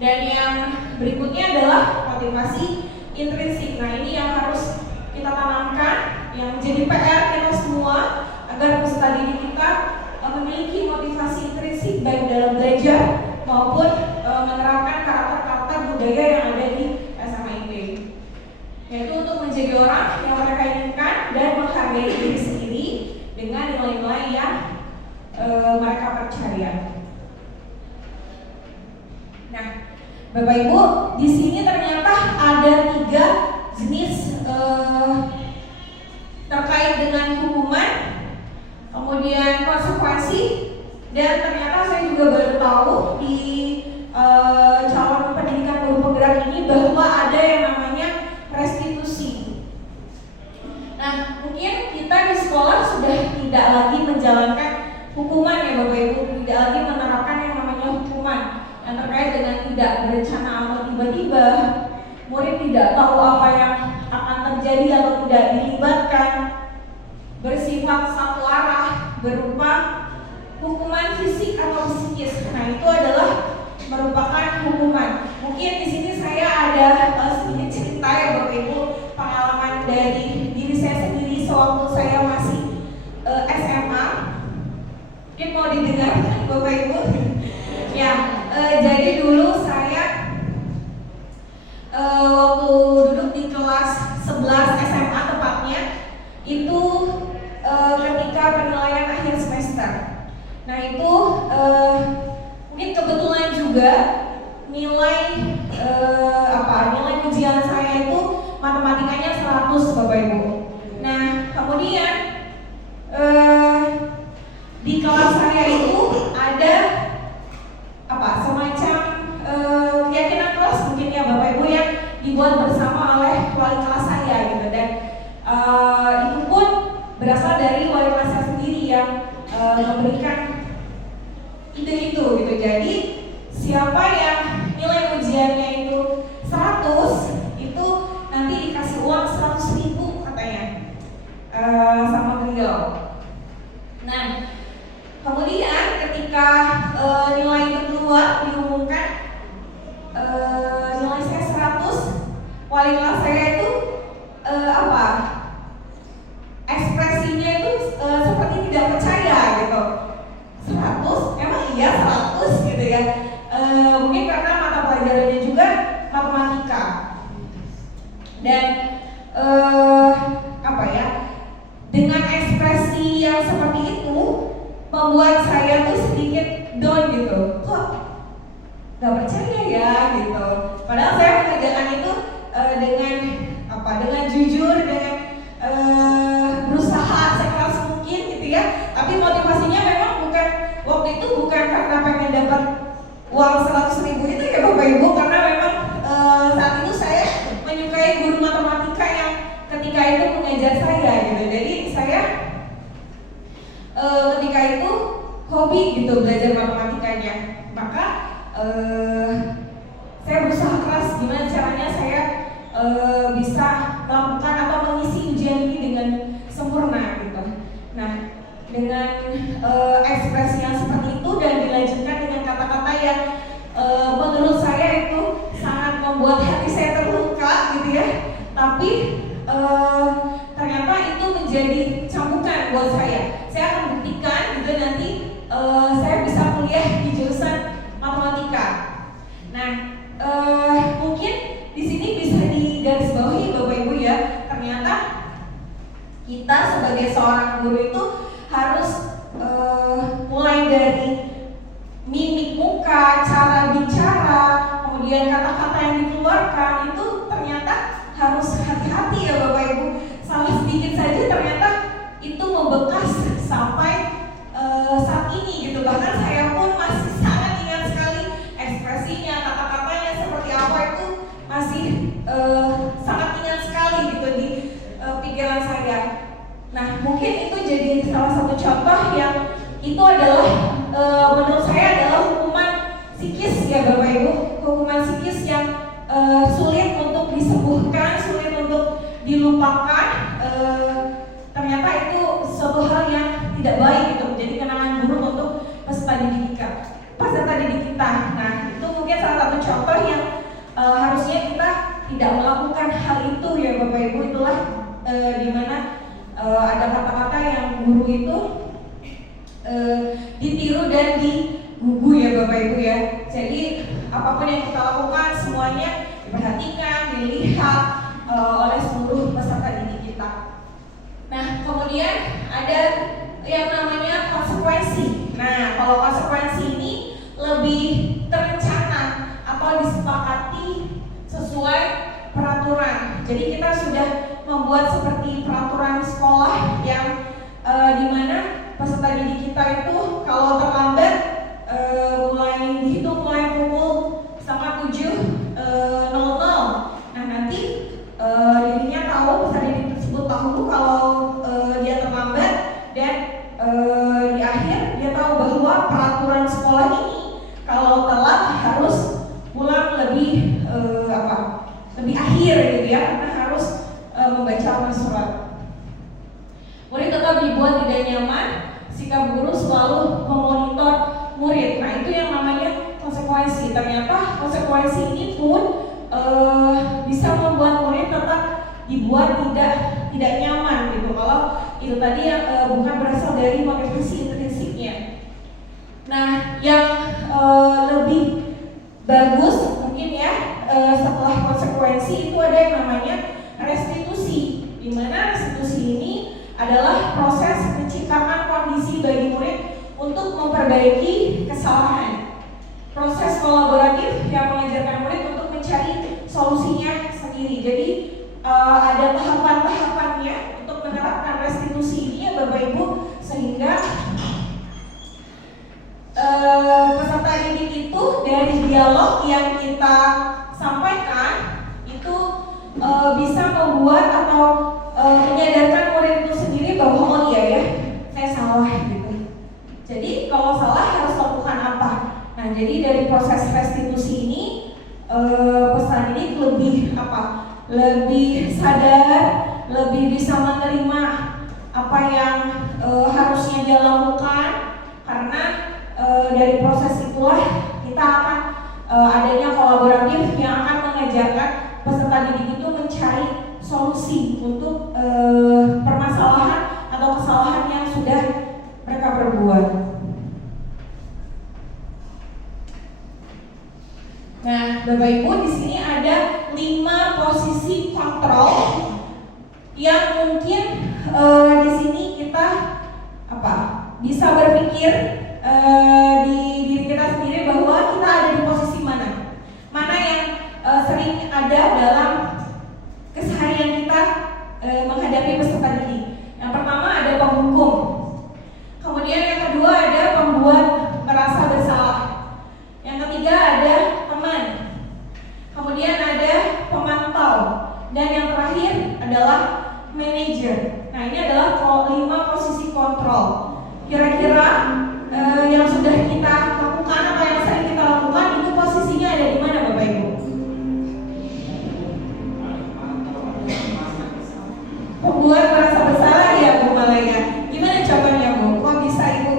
Dan yang berikutnya adalah motivasi intrinsik. Nah, ini yang harus kita tanamkan, yang menjadi PR kita semua agar peserta didik kita memiliki motivasi intrinsik baik dalam belajar maupun menerapkan karakter-karakter budaya yang ada di SMA IB, yaitu untuk menjadi orang yang mereka inginkan dan menghargai diri sendiri dengan nilai-nilai yang mereka percaya. Nah, Bapak Ibu, di sini ternyata ada 3 jenis terkait dengan hukuman, kemudian konsekuensi, dan ternyata saya juga baru tahu di calon pendidikan guru penggerak ini bahwa ada yang namanya restitusi. Nah, mungkin kita di sekolah sudah tidak lagi menjalankan hukuman ya Bapak Ibu, tidak lagi menerapkan yang namanya hukuman yang terkait dengan tidak berencana atau tiba-tiba murid tidak tahu apa yang akan terjadi atau tidak dilibatkan, bersifat satu arah berupa hukuman fisik atau psikis. Nah, itu adalah merupakan hukuman. Mungkin di sini saya ada sedikit cerita ya Bapak Ibu, pengalaman dari diri saya sendiri sewaktu saya masih SMA. Mungkin mau didengarkan Bapak Ibu? Ya, jadi dulu saya waktu juga nilai nilai ujian saya itu matematikanya 100 Bapak Ibu. Nah, kemudian di kelas saya itu ada semacam keyakinan kelas mungkin ya Bapak Ibu yang dibuat bersama oleh wali kelas saya gitu, dan itu pun berasal dari wali kelas saya sendiri yang memberikan ide itu gitu. Jadi siapa yang nilai ujiannya itu 100 itu nanti dikasih uang 100.000 katanya sama beliau. Nah, kemudian ketika nilai itu keluar diumumkan, nilai saya 100, wali kelas saya itu ekspresinya itu seperti tidak percaya gitu. 100? Emang iya 100 gitu ya. Mungkin karena mata pelajarannya juga matematika. Dan dengan ekspresi yang seperti itu membuat saya tuh sedikit down gitu. Kok gak percaya ya gitu. Padahal saya mengerjakan itu dengan jujur, dengan berusaha sekeras mungkin gitu ya. Tapi motivasinya memang waktu itu bukan karena pengen dapat uang 100.000 itu ya Bapak Ibu, karena memang saat itu saya menyukai guru matematika yang ketika itu mengajar saya gitu. Jadi saya ketika itu hobi gitu belajar matematikanya. Maka saya berusaha keras gimana caranya saya bisa melakukan atau mengisi ujian ini dengan sempurna gitu. Nah, dengan ekspresi yang seperti itu dan dilanjutkan dengan kata-kata yang menurut saya itu sangat membuat hati saya terluka gitu ya. Tapi ternyata itu menjadi cambukan buat saya. Saya akan buktikan gitu nanti saya bisa kuliah di jurusan matematika. Nah, mungkin di sini bisa digarisbawahi Bapak Ibu ya. Ternyata kita sebagai seorang guru itu harus mulai dari mimik muka, cara bicara, kemudian kata-kata yang dikeluarkan itu ternyata harus hati-hati ya Bapak Ibu. Salah sedikit saja ternyata itu membekas sampai saat ini gitu. Bahkan saya pun masih sangat ingat sekali ekspresinya, kata-katanya seperti apa itu masih sangat ingat sekali gitu di pikiran saya. Nah, mungkin itu jadi salah satu contoh yang itu adalah menurut saya adalah hukuman psikis ya Bapak Ibu, hukuman psikis yang sulit untuk disembuhkan, sulit untuk dilupakan. Ternyata itu suatu hal yang tidak baik gitu, menjadi kenangan buruk untuk peserta didik kita. Nah, itu mungkin salah satu contoh yang harusnya kita tidak melakukan hal itu ya Bapak Ibu. Itulah dimana ada kata-kata yang guru itu ditiru dan digugu ya Bapak Ibu ya. Jadi apapun yang kita lakukan semuanya diperhatikan, dilihat oleh seluruh peserta didik kita. Nah, kemudian ada yang namanya konsekuensi. Nah, kalau konsekuensi ini lebih terencana atau disepakati sesuai peraturan. Jadi kita sudah membuat seperti peraturan sekolah yang dimana peserta didik kita itu kalau terlambat dihitung mulai pukul 6:30 Nah, nanti dirinya tahu, peserta didik tersebut tahu kalau dia terlambat, dan di akhir dia tahu bahwa peraturan sekolah ini kalau telat harus pulang lebih akhir gitu ya, karena harus membaca surat. Murid tetap dibuat tidak nyaman, sikap guru selalu memonitor murid. Nah, itu yang namanya konsekuensi. Ternyata konsekuensi ini pun bisa membuat murid tetap dibuat tidak nyaman gitu. Kalau itu tadi yang bukan berasal dari motivasi intrinsiknya. Nah, yang lebih bagus mungkin ya setelah konsekuensi itu ada yang namanya restitusi, di mana restitusi ini adalah proses menciptakan kondisi bagi murid untuk memperbaiki kesalahan. Proses kolaborasi dari dialog yang kita sampaikan itu bisa membuat atau menyadarkan murid itu sendiri bahwa oh iya ya, saya salah gitu. Jadi kalau salah harus lakukan apa? Nah, jadi dari proses restitusi ini pesan ini lebih lebih sadar, lebih bisa menerima apa yang harusnya dia lakukan, karena dari proses itulah kita akan adanya kolaboratif yang akan mengajarkan peserta didik itu mencari solusi untuk permasalahan atau kesalahan yang sudah mereka perbuat. Nah, Bapak Ibu, di sini ada 5 posisi kontrol yang mungkin di sini kita bisa berpikir di diri kita sendiri bahwa kita ada di posisi mana yang sering ada dalam keseharian kita menghadapi peserta didik. Yang pertama ada penghukum, kemudian yang kedua ada pembuat merasa bersalah, yang ketiga ada teman, kemudian ada pemantau, dan yang terakhir adalah manajer. Nah, ini adalah 5 posisi kontrol. Kira-kira yang sudah kita lakukan atau yang sering kita lakukan itu posisinya ada di mana, Bapak Ibu? Pembuat merasa bersalah ya, Bu Malaya. Gimana contohnya, Bu? Kok bisa Ibu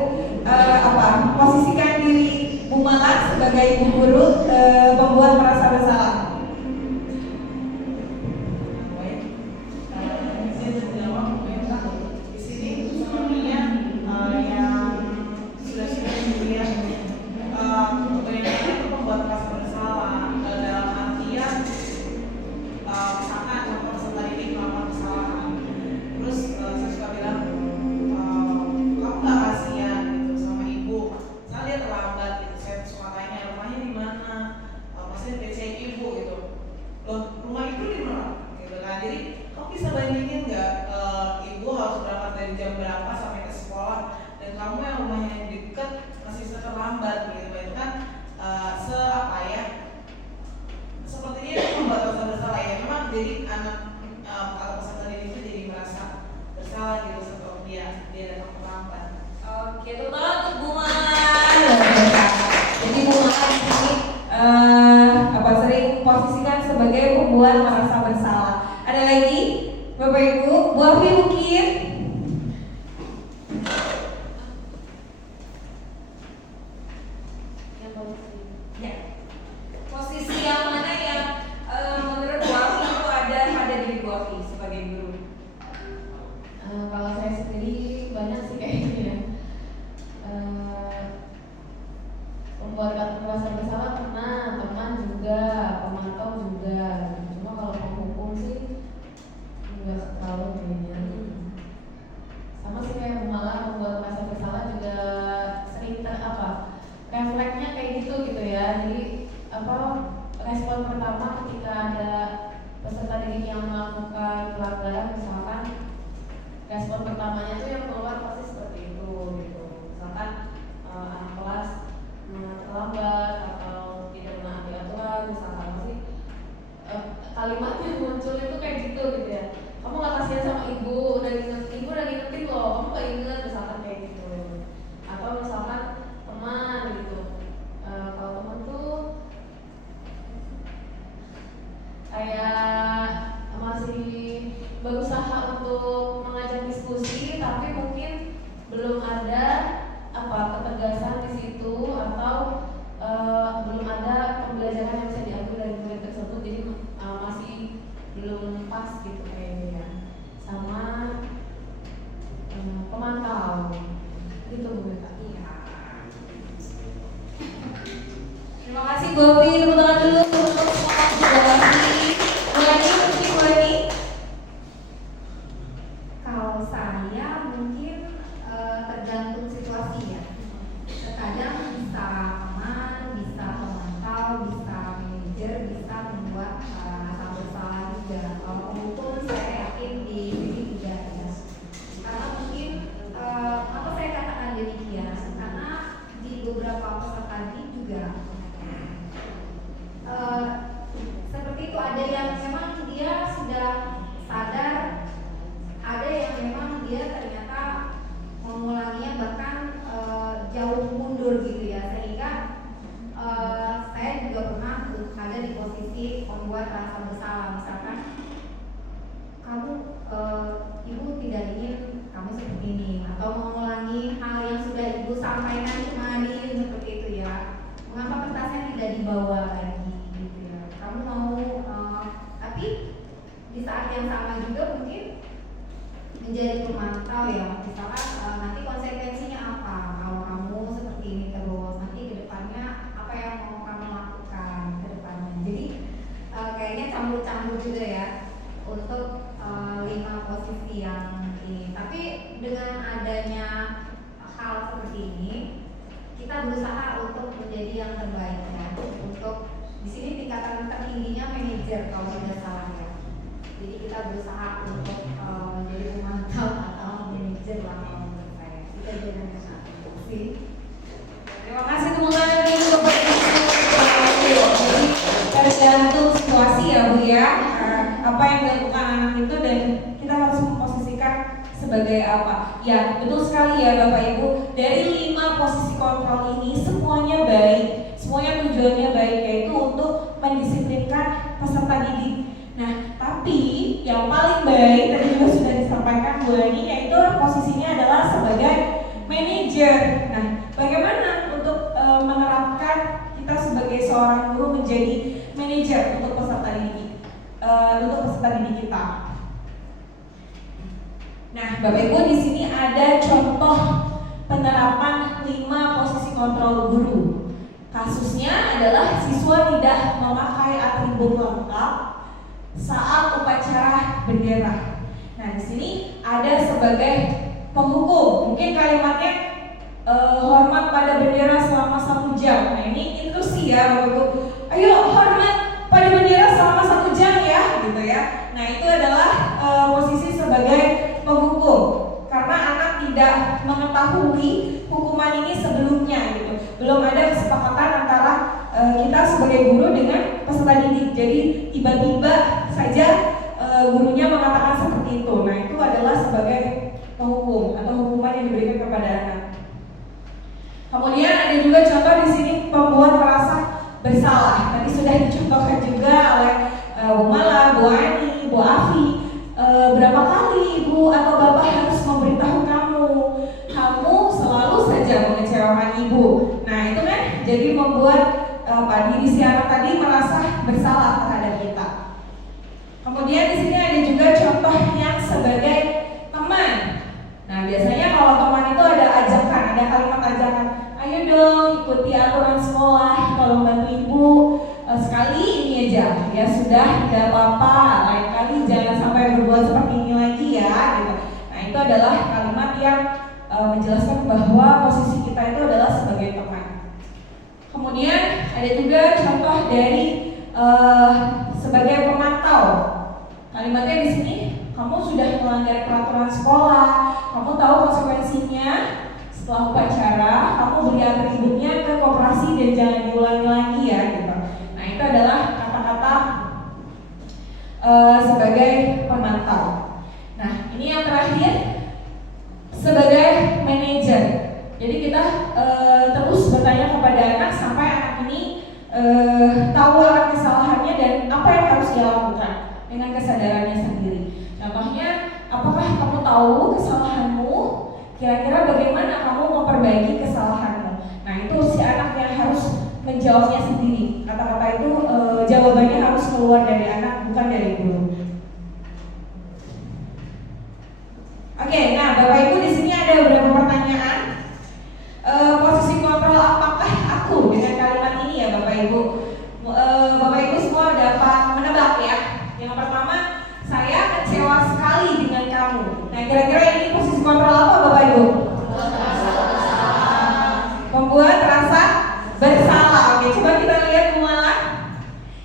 posisikan diri Bu Mala sebagai ibu guru pembuat merasa bersalah? Terima kasih Bu Opi, tepuk tangan dulu untuk semua Mulai. Kalau saya mungkin tergantung situasinya. Terkadang bisa teman, bisa pemantau, bisa manajer, bisa membuat rasa bersalah juga. Kalau penghukum saya yakin di sini juga ya. Karena mungkin apa saya katakan demikian? Karena di beberapa peserta didik juga tidak dibawa lagi gitu ya. Kamu mau tapi di saat yang sama juga mungkin menjadi pemantau ya, misalkan nanti konsekuensinya apa kalau kamu seperti ini terus, nanti ke depannya apa yang mau kamu lakukan ke depannya. Jadi kayaknya campur-campur juga ya untuk 5 posisi yang ini. Tapi dengan adanya hal seperti ini, kita berusaha untuk menjadi yang terbaik ya. Untuk di sini tingkatan tertingginya manajer kalau tidak salah ya. Jadi kita berusaha untuk menjadi pemantau atau manajer lah kalau menurut saya. Kita jangan kasih. Terima kasih teman-teman untuk Jadi tergantung situasi ya Bu ya, apa yang dilakukan anak itu dan kita harus memposisikan sebagai apa. Ya betul sekali ya Bapak Ibu, dari 5 posisi kontrol ini semuanya baik, semuanya tujuannya baik, yaitu untuk mendisiplinkan peserta didik. Nah tapi yang paling baik tadi juga sudah disampaikan Bu Ani, yaitu posisinya adalah sebagai manajer. Nah bagaimana untuk menerapkan kita sebagai seorang guru menjadi manajer untuk peserta didik, kita. Nah, Bapak Ibu di sini ada contoh penerapan 5 posisi kontrol guru. Kasusnya adalah siswa tidak memakai atribut lengkap saat upacara bendera. Nah, di sini ada sebagai penghukum. Mungkin kalimatnya hormat pada bendera selama 1 jam. Nah, ini instruksi ya, Bapak Ibu. Ayo hormat pada bendera selama 1 jam ya, gitu ya. Nah, itu adalah posisi sebagai penghukum karena anak tidak mengetahui hukuman ini sebelumnya gitu. Belum ada kesepakatan antara kita sebagai guru dengan peserta didik. Jadi tiba-tiba saja gurunya mengatakan seperti itu. Nah, itu adalah sebagai penghukum atau hukuman yang diberikan kepada anak. Kemudian ada juga contoh di sini pembuat merasa bersalah. Tadi sudah dicontohkan juga oleh Bu Mala, Bu Ani, Bu Afi. Berapa kali ibu atau bapak harus memberitahu kamu selalu saja mengecewakan ibu. Nah itu kan jadi membuat diri si anak tadi merasa bersalah terhadap kita. Kemudian di sini ada juga contoh yang sebagai teman. Nah biasanya kalau teman itu ada ajakan, ada kalimat ajakan. Ayo dong ikuti aturan sekolah, tolong bantu ibu. Sekali ini aja, ya sudah tidak apa-apa. Lain kali jangan sampai berbuat seperti ini lagi ya, gitu. Nah itu adalah kalimat yang menjelaskan bahwa posisi kita itu adalah sebagai teman. Kemudian ada juga contoh dari sebagai pemantau. Kalimatnya di sini, kamu sudah melanggar peraturan sekolah, kamu tahu konsekuensinya. Setelah upacara, kamu beri atributnya ke koperasi dan jangan diulangi lagi ya, gitu. Nah itu adalah kata-kata sebagai pemantau. Nah ini yang terakhir sebagai manajer. Jadi kita terus bertanya kepada anak sampai anak ini tahu akan kesalahannya dan apa yang harus dia lakukan dengan kesadarannya sendiri. Contohnya, apakah kamu tahu kesalahanmu? Kira-kira bagaimana kamu memperbaiki kesalahanmu? Nah itu si anak yang harus menjawabnya sendiri. Kata-kata itu jawabannya harus keluar dari anak, bukan dari guru. Oke, nah Bapak Ibu di sini ada beberapa pertanyaan. Posisi kontrol apakah aku dengan kalimat ini ya Bapak Ibu? Bapak Ibu semua dapat menebak ya. Yang pertama, saya kecewa sekali dengan kamu. Nah kira-kira ini posisi kontrol apa Bapak Ibu? Membuat rasa bersalah. Oke, coba kita lihat Muala.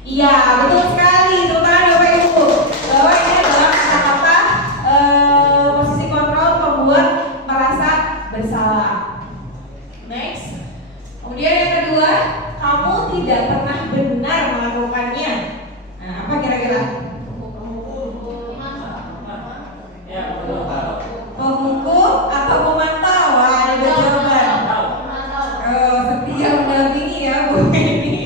Iya, betul sekali. Tepuk tangan Bapak Ibu. Bahwa ini adalah kata-kata posisi kontrol membuat merasa bersalah. Next. Kemudian yang kedua, kamu tidak pernah benar melakukannya. Nah, apa kira-kira? Penghukum atau pemantau? Wah, ada dua jawaban. Setia mendampingi ya Bu ini.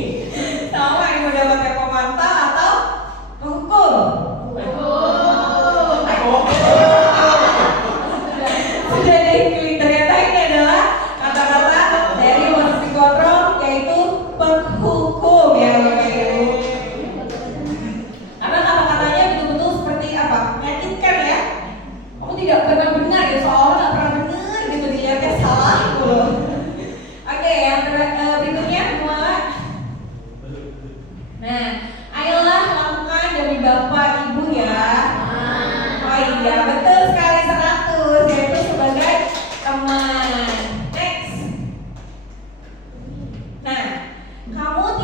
Sama yang mendapatkan pemantau atau penghukum? Sudah dipilih. Ternyata ini adalah kata-kata dari posisi kontrol, yaitu penghukum.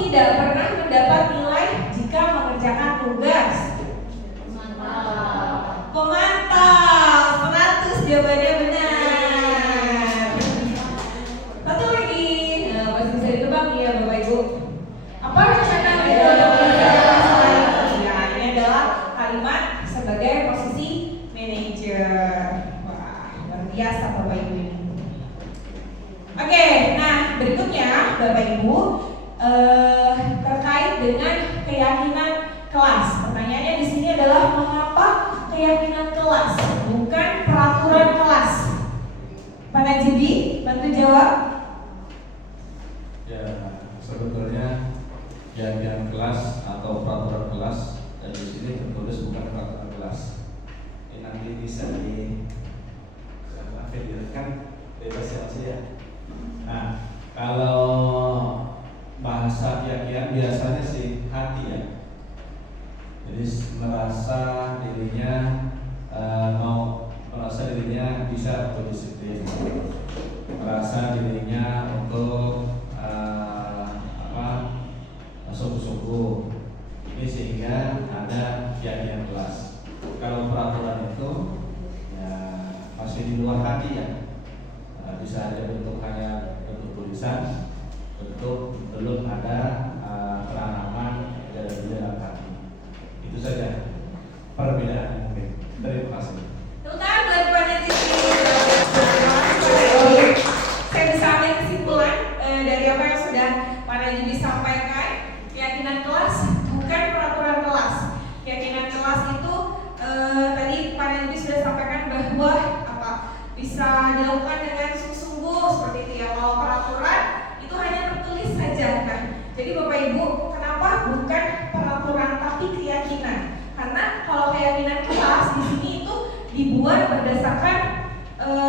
tidak pernah mendapat nilai jika mengerjakan tugas? Pemantau. 100 jawabannya benar. Satu lagi, nah, masih bisa ditebak nih ya Bapak Ibu. Apa rencana ya, ini adalah kalimat sebagai posisi manajer. Wah, luar biasa Bapak Ibu ini. Oke, nah berikutnya Bapak Ibu terkait dengan keyakinan kelas. Pertanyaannya di sini adalah mengapa keyakinan kelas, bukan peraturan kelas? Pak Najib, bantu jawab. Ya, sebetulnya keyakinan kelas atau peraturan kelas dan di sini tertulis bukan peraturan kelas. Ini nanti bisa kan bebas ya. Nah, kalau bahasa keyakinan biasanya sih hati ya. Jadi merasa dirinya merasa dirinya bisa untuk disiplin, merasa dirinya untuk sungguh-sungguh. Ini sehingga ada keyakinan kelas. Kalau peraturan itu ya masih di luar hati ya. Bisa ada bentuk hanya bentuk tulisan, bentuk belum ada penanaman dari dalam hati. Itu saja perbedaan mungkin. Terima kasih. Tepuk tangan buat Pak Najib. Saya bisa ambil kesimpulan dari apa yang sudah Pak Najib sampaikan. Keyakinan kelas bukan peraturan kelas. Keyakinan kelas itu tadi Pak Najib sudah sampaikan bahwa bisa dilakukan dengan sungguh-sungguh seperti itu ya. Kalau peraturan itu hanya tertulis saja. Nah, jadi Bapak Ibu, kenapa bukan peraturan tapi keyakinan? Karena kalau keyakinan kelas di sini itu dibuat berdasarkan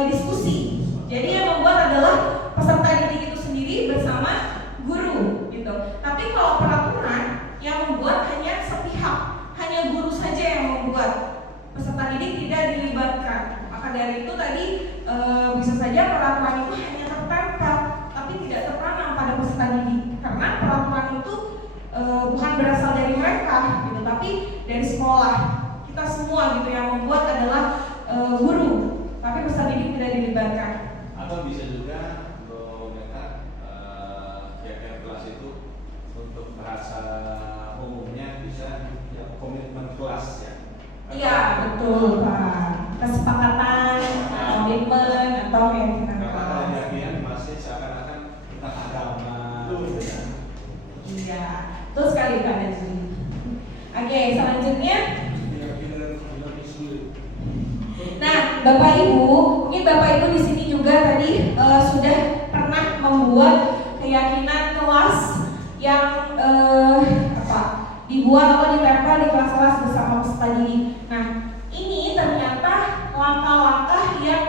diskusi. Jadi yang membuat adalah peserta didik itu sendiri bersama guru gitu. Tapi kalau peraturan yang membuat hanya sepihak, hanya guru saja yang membuat, peserta didik tidak dilibatkan. Maka dari itu tadi bisa saja peraturan itu hanya tertempel tapi tidak tertanam pada peserta didik. Karena peraturan itu bukan berasal dari mereka gitu, tapi dari sekolah. Kita semua gitu yang membuat adalah guru, tapi peserta didik tidak dilibatkan. Atau bisa juga untuk keyakinan kelas itu untuk bahasa umumnya bisa ya, komitmen kelas ya. Iya betul Pak. Kesepakatan, komitmen atau keyakinan kelas. Karena keyakinan masih seakan-akan tentang agama. Iya, betul sekali Pak Najib. Oke, selanjutnya. Nah, Bapak Ibu, mungkin Bapak Ibu di sini juga tadi sudah pernah membuat keyakinan kelas yang dibuat atau ditempel di kelas-kelas bersama peserta didik. Nah, ini ternyata langkah-langkah yang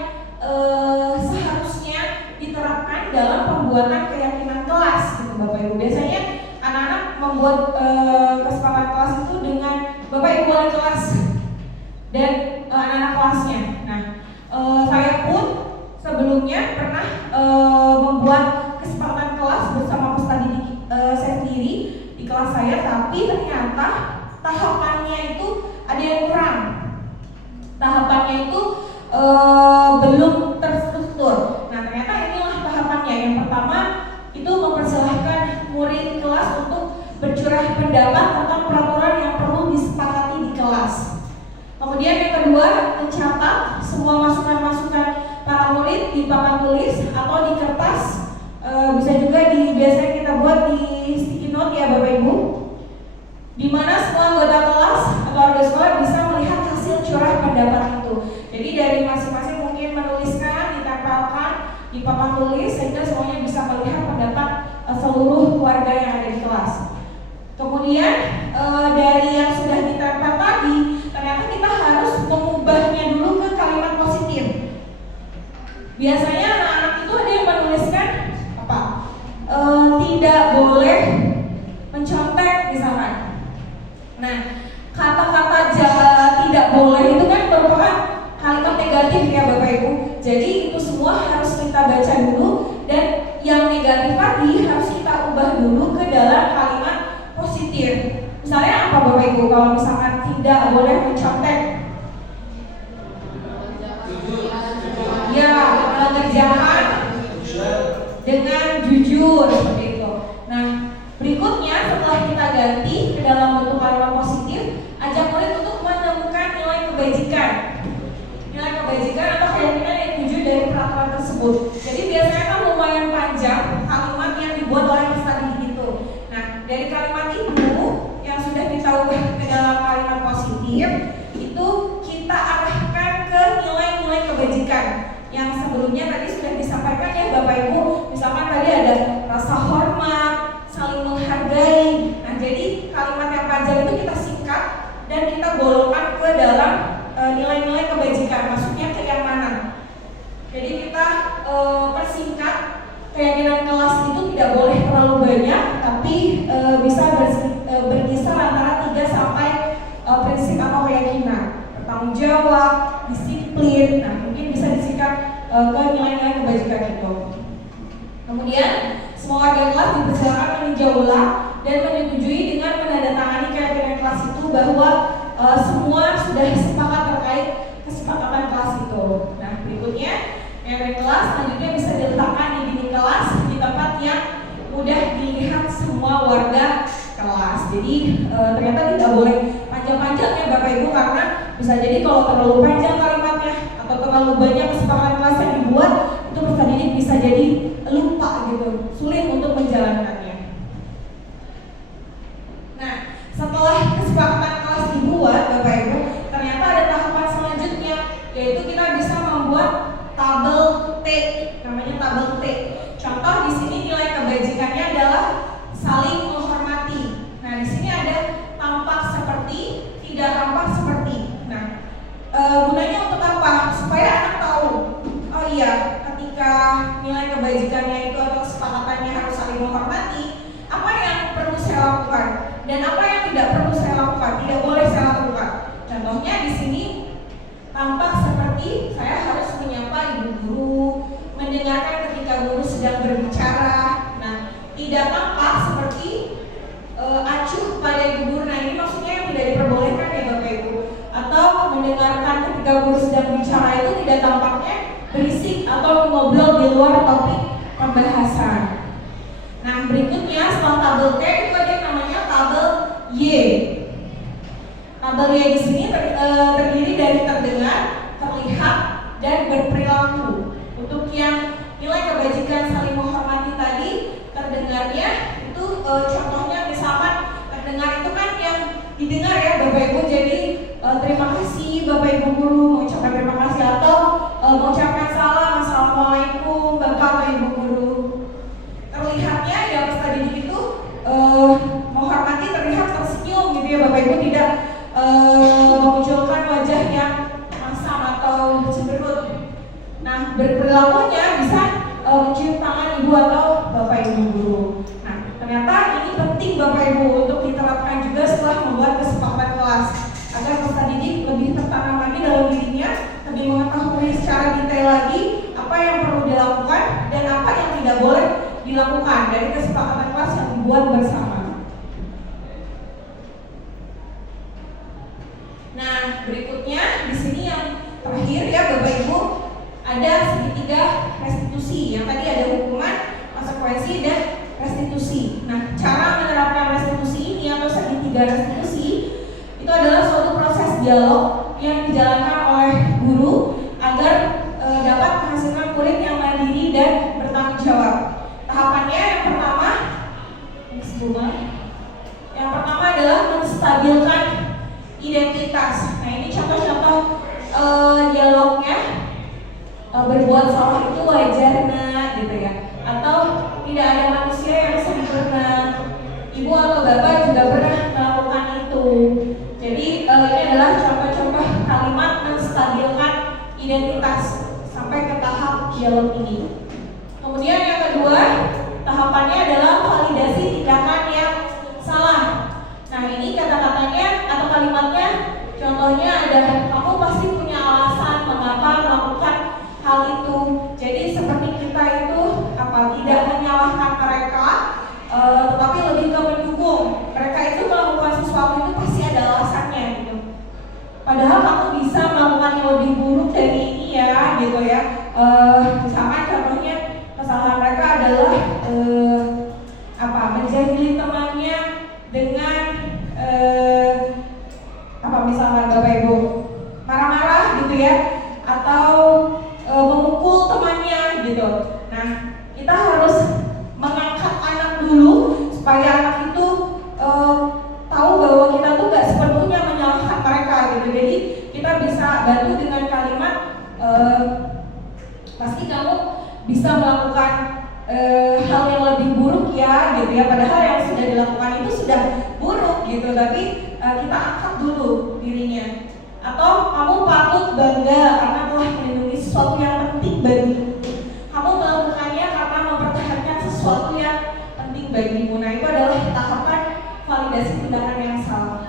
seharusnya diterapkan dalam pembuatan keyakinan kelas, gitu Bapak Ibu. Biasanya anak-anak membuat kesepakatan kelas itu dengan Bapak Ibu wali kelas dan anak-anak kelasnya. Nah, saya pun sebelumnya pernah membuat kesepakatan kelas bersama peserta didik saya sendiri di kelas saya, tapi ternyata tahapannya itu ada yang kurang. Tahapannya itu belum terstruktur. Nah, ternyata inilah tahapannya. Yang pertama itu mempersilahkan murid kelas untuk bercurah pendapat tentang peraturan yang perlu disepakati di kelas. Kemudian yang kedua, mencatat semua masukan-masukan para murid di papan tulis atau di kertas. Bisa juga biasanya kita buat di sticky note ya Bapak Ibu, di mana semua anggota kelas atau warga sekolah bisa melihat hasil curah pendapat itu. Jadi dari masing-masing mungkin menuliskan, ditempelkan di papan tulis sehingga semuanya bisa melihat pendapat seluruh warga yang ada di kelas. Kemudian dari yang sudah ditempel tadi, ternyata kita harus mengubahnya dulu ke kalimat positif. Biasanya anak-anak itu ada yang menuliskan tidak boleh mencontek misalkan. Nah, kata-kata tidak boleh itu kan merupakan kalimat negatif ya Bapak Ibu. Jadi itu semua harus kita baca dulu dan yang negatif tadi harus kita ubah dulu ke berpikir. Misalnya apa Bapak Ibu kalau misalkan tidak boleh mencontek? Ya, mengerjakan dengan jujur seperti itu. Nah, berikutnya setelah kita ganti ke dalam bentuk kalimat positif, ajak murid untuk menemukan nilai kebajikan. Nilai kebajikan atau keyakinan yang tujuh dari peraturan tersebut. Jadi biasanya kan lumayan panjang kalimat yang dibuat oleh peserta didik itu. Nah, dari kalimat itu yang sudah kita ubah ke dalam kalimat positif, itu kita arahkan ke nilai-nilai kebajikan yang sebelumnya tadi sudah disampaikan ya Bapak Ibu. Misalkan tadi ada rasa hormat, saling menghargai. Nah, jadi kalimat yang panjang itu kita singkat dan kita golongkan ke dalam nilai-nilai kebajikan. Maksudnya ke yang mana? Jadi kita persingkat. Keyakinan kelas itu tidak boleh terlalu banyak, tapi bisa berkisar antara 3 sampai prinsip atau keyakinan. Bertanggung jawab, disiplin. Nah, mungkin bisa disingkat ke nilai-nilai kebajikan itu. Kemudian semua warga kelas dipersilakan meninjau ulang dan menyetujui dengan menandatangani keyakinan kelas itu bahwa semua sudah sepakat terkait kesepakatan kelas itu. Nah, berikutnya keyakinan kelas selanjutnya bisa diletakkan di dinding kelas di tempat yang mudah dilihat semua warga kelas. Jadi ternyata tidak boleh panjang-panjang ya Bapak Ibu, karena bisa jadi kalau terlalu panjang kalimatnya atau terlalu banyak kesepakatan kelas yang dibuat, itu peserta didik bisa jadi lupa gitu, sulit untuk menjalankannya. Nah, setelah kesepakatan kelas dibuat Bapak Ibu, ternyata ada tahapan selanjutnya, yaitu kita bisa membuat tabel T, namanya tabel T. Contoh di sini nilai kebajikannya adalah saling menghormati. Nah, di sini ada tampak seperti, tidak tampak seperti. Nah, gunanya untuk apa? Supaya anak tahu, oh iya, ketika nilai kebajikannya itu atau kesepakatannya harus saling menghormati, apa yang perlu saya lakukan dan apa yang tidak perlu saya lakukan, tidak boleh saya lakukan. Contohnya di sini tampak seperti saya harus menyapa ibu guru, mendengarkan ketika guru sedang berbicara. Nah, tidak tampak seperti acuh pada ibu guru. Nah, ini maksudnya yang tidak diperbolehkan ya Bapak Ibu. Atau mendengarkan ketika guru sedang bicara itu tidak tampaknya berisik atau ngobrol di luar topik pembahasan. Nah, berikutnya setelah tabel T itu ada yang namanya tabel Y. Tabel Y di sini terdiri dari terdengar, terlihat, dan berperilaku. Untuk yang nilai kebajikan saling menghormati tadi, terdengarnya itu contohnya misalkan terdengar itu kan yang didengar ya Bapak Ibu. Jadi terima kasih Bapak Ibu guru, mengucapkan terima kasih atau mengucapkan salam, assalamualaikum Bapak atau Ibu guru. Terlihatnya ya peserta didik itu menghormati, terlihat tersenyum gitu ya Bapak Ibu, tidak memunculkan wajah yang masam atau cemberut. Nah, berperilakunya bisa mencium tangan ibu atau bapak ibu guru. Nah, ternyata ini penting Bapak Ibu untuk diterapkan juga setelah membuat kesepakatan kelas, agar peserta didik lebih tertanam lagi dalam dirinya, lebih mengetahui secara detail lagi apa yang perlu dilakukan dan apa yang tidak boleh dilakukan dari kesepakatan kelas yang dibuat bersama. Nah, berikutnya di sini yang terakhir ya Bapak Ibu, ada segitiga restitusi. Yang tadi ada hukuman, konsekuensi, dan restitusi. Nah, cara menerapkan restitusi ini atau segitiga restitusi itu adalah suatu proses dialog yang dijalankan oleh guru agar dapat menghasilkan murid yang mandiri dan bertanggung jawab. Tahapannya yang pertama adalah menstabilkan identitas. Nah, ini contoh-contoh dialognya. Berbuat salah itu wajar gitu ya, atau tidak ada manusia yang sempurna, ibu atau bapak juga pernah melakukan itu. Jadi ini adalah contoh-contoh kalimat menstabilkan identitas sampai ke tahap dialog ini. Kemudian yang kedua, tahapannya adalah validasi tindakan yang salah. Nah, ini kata-katanya atau kalimatnya, contohnya ada, kamu pasti punya alasan mengapa melakukan hal itu. Jadi seperti kita itu tidak menyalahkan mereka, tetapi lebih ke mendukung mereka itu gitu ya. Misalkan contohnya kesalahan mereka adalah menjahili temannya dengan misalkan Bapak Ibu marah-marah gitu ya, atau memukul temannya gitu. Nah, kita harus mengangkat anak dulu supaya anak itu tahu bahwa kita tuh gak sepenuhnya menyalahkan mereka gitu. Jadi kita bisa bantu dengan kalimat pasti kamu bisa melakukan hal yang lebih buruk ya gitu ya, padahal yang sudah dilakukan itu sudah buruk gitu, tapi kita angkat dulu dirinya. Atau kamu patut bangga karena telah melindungi sesuatu yang penting bagimu, kamu melakukannya karena mempertahankan sesuatu yang penting bagimu. Nah, itu adalah tahapan validasi tindakan yang salah.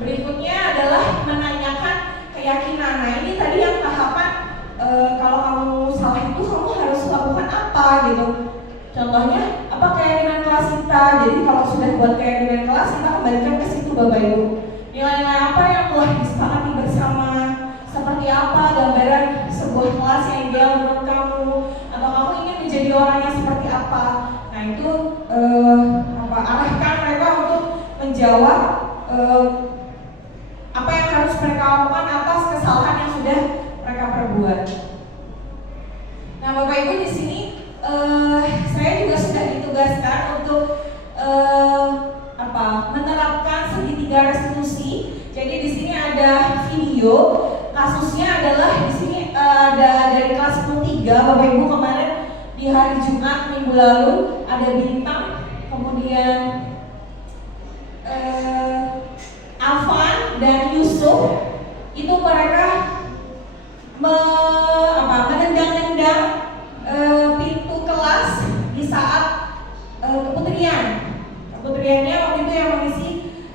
Berikutnya adalah menanyakan keyakinan. Nah, ini tadi yang tahapan kalau kamu salah itu kamu harus lakukan apa gitu. Contohnya apa keyakinan kelas kita. Jadi kalau sudah buat keyakinan kelas, kita kembalikan ke situ Bapak Ibu. Nilai-nilai apa yang telah disepakati bersama, seperti apa gambaran sebuah kelas yang ideal menurut kamu, atau kamu ingin menjadi orang yang seperti apa. Nah, itu arahkan mereka untuk menjawab apa yang harus mereka lakukan atas kesalahan yang sudah mereka perbuat. Nah, Bapak Ibu, di sini saya juga sudah ditugaskan untuk menerapkan segitiga restitusi. Jadi di sini ada video. Kasusnya adalah di sini ada dari kelas 3 Bapak Ibu kemarin di hari Jumat minggu lalu ada Bintang, kemudian Alvan dan Yusuf. Itu mereka menendang-nendang pintu kelas di saat keputriannya waktu itu yang mengisi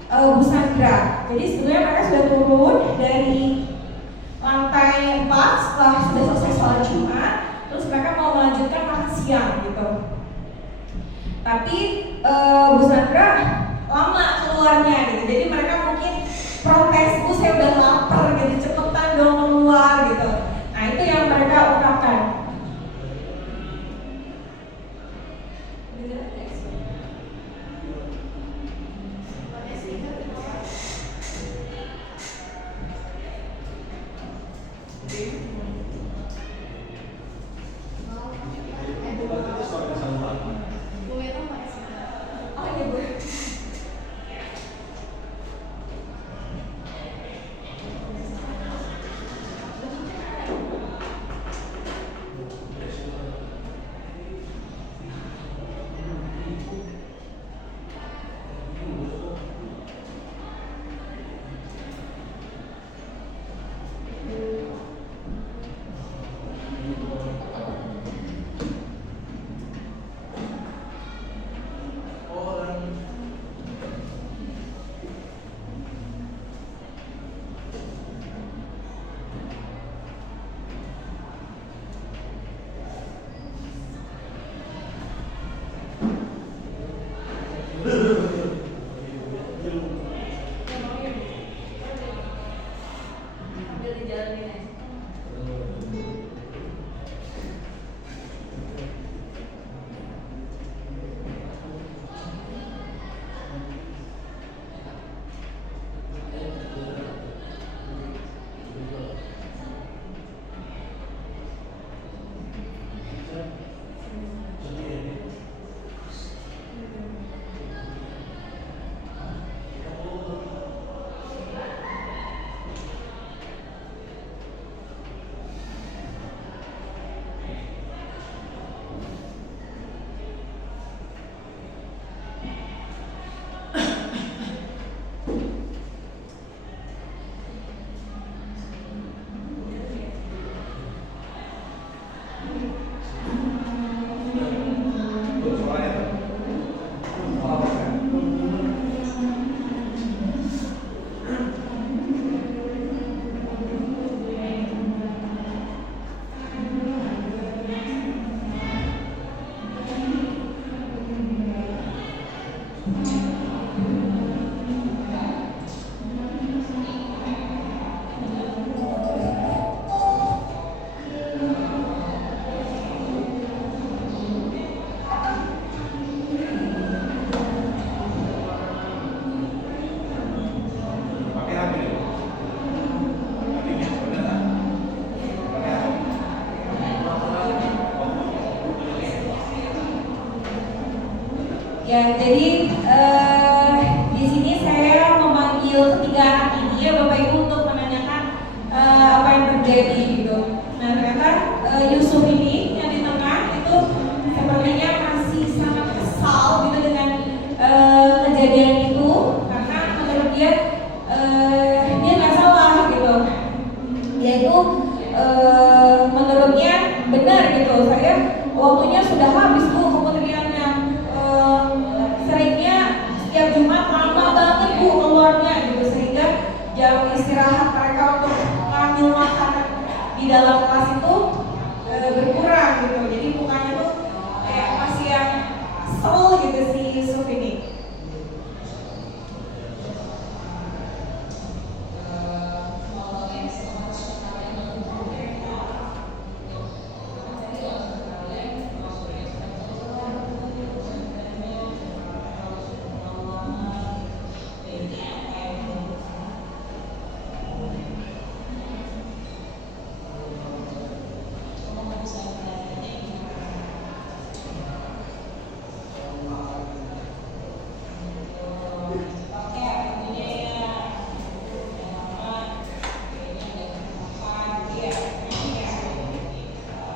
Bu Sandra. Jadi sebenarnya mereka sudah turun dari lantai 4 setelah sudah selesai sholat Jumat, terus mereka mau melanjutkan makan siang gitu. Tapi Bu Sandra lama keluarnya gitu, jadi mereka mungkin protes, Bu saya udah lapar gitu, cepetan dong keluar gitu. Nah, itu yang mereka ungkapkan. jadi di sini saya memanggil ketiga anak ini ya Bapak Ibu untuk menanyakan apa yang terjadi gitu. Nah ternyata Yusuf ini yang di tengah itu sepertinya masih sangat kesal gitu dengan kejadian itu, karena menurut dia nggak salah gitu. Dia itu menurutnya benar gitu. Saya waktunya sudah habis Bu, kementeriannya seringnya setiap Jumat lama banget Bu keluarnya gitu, sehingga jam istirahat mereka untuk ngambil makanan di dalam kelas itu berkurang gitu. Jadi mukanya tuh kayak masih yang kesel gitu si Yusuf ini.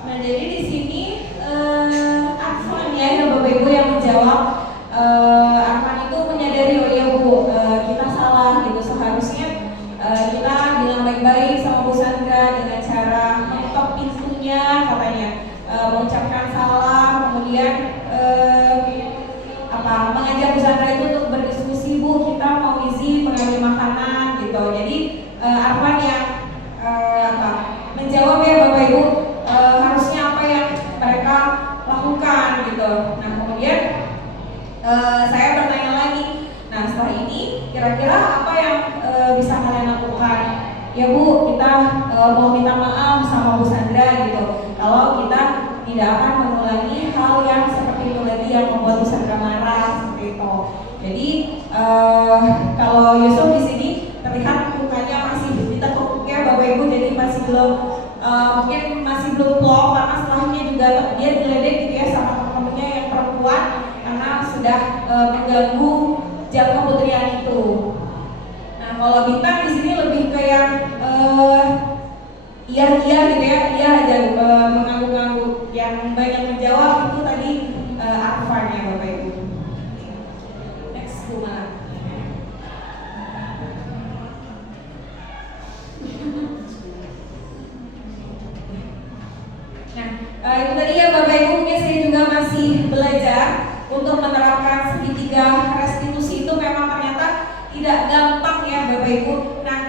Nah jadi di sini Arfan ya Bapak Ibu yang menjawab. Arfan itu menyadari oh ya Bu, kita salah gitu, seharusnya kita bilang baik-baik sama Bu Sandra dengan cara mengetok pintunya katanya, mengucapkan salam, kemudian mengajak Bu Sandra itu untuk berdiskusi, Bu kita mau izin mengambil makanan gitu. Jadi Arfan yang menjawab ya Bapak Ibu, harusnya apa yang mereka lakukan gitu. Nah kemudian saya bertanya lagi, nah setelah ini kira-kira apa yang bisa kalian lakukan? Ya Bu, kita mau minta maaf sama Bu Sandra gitu, kalau kita tidak akan mengulangi hal yang seperti itu lagi yang membuat Bu Sandra marah seperti itu. Jadi kalau Yusuf di sini terlihat mukanya masih ditekuk ya Bapak Ibu, jadi masih belum mungkin masih belum plong, karena setelahnya juga dia diledek gitu ya sama teman-temannya yang perempuan karena sudah mengganggu jam keputrian itu. Nah kalau Bintang di sini lebih kayak iya gitu ya, iya aja mengangguk-angguk. Yang banyak menjawab itu tadi Arfan ya Bapak Ibu. Next Bu Mala. Nah, itu tadi ya Bapak Ibu, mungkin saya juga masih belajar untuk menerapkan segitiga restitusi itu memang ternyata tidak gampang ya Bapak Ibu. Nah,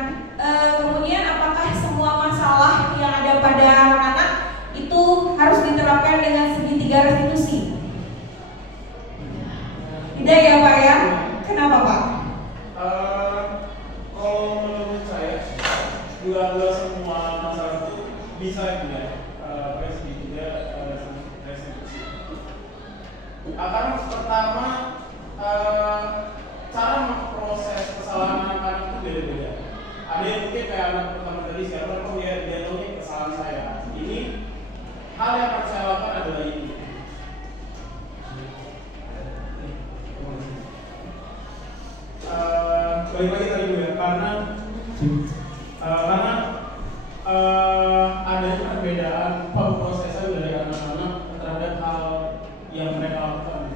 kemudian apakah semua masalah yang ada pada anak-anak itu harus diterapkan dengan segitiga restitusi? Tidak ya Pak ya? Kenapa Pak? Kalau menurut saya nggak semua masalah itu bisa ya restitusi. Akan pertama cara memproses kesalahan anak-anak itu beda-beda. Ada yang mungkin kayak anak pertama tadi siapa tahu dia tahu ini kesalahan saya. Ini hal yang harus saya lakukan adalah ini. Balik lagi tadi Bu ya, karena adanya perbedaan pemrosesan dari anak-anak terhadap hal yang mereka lakukan.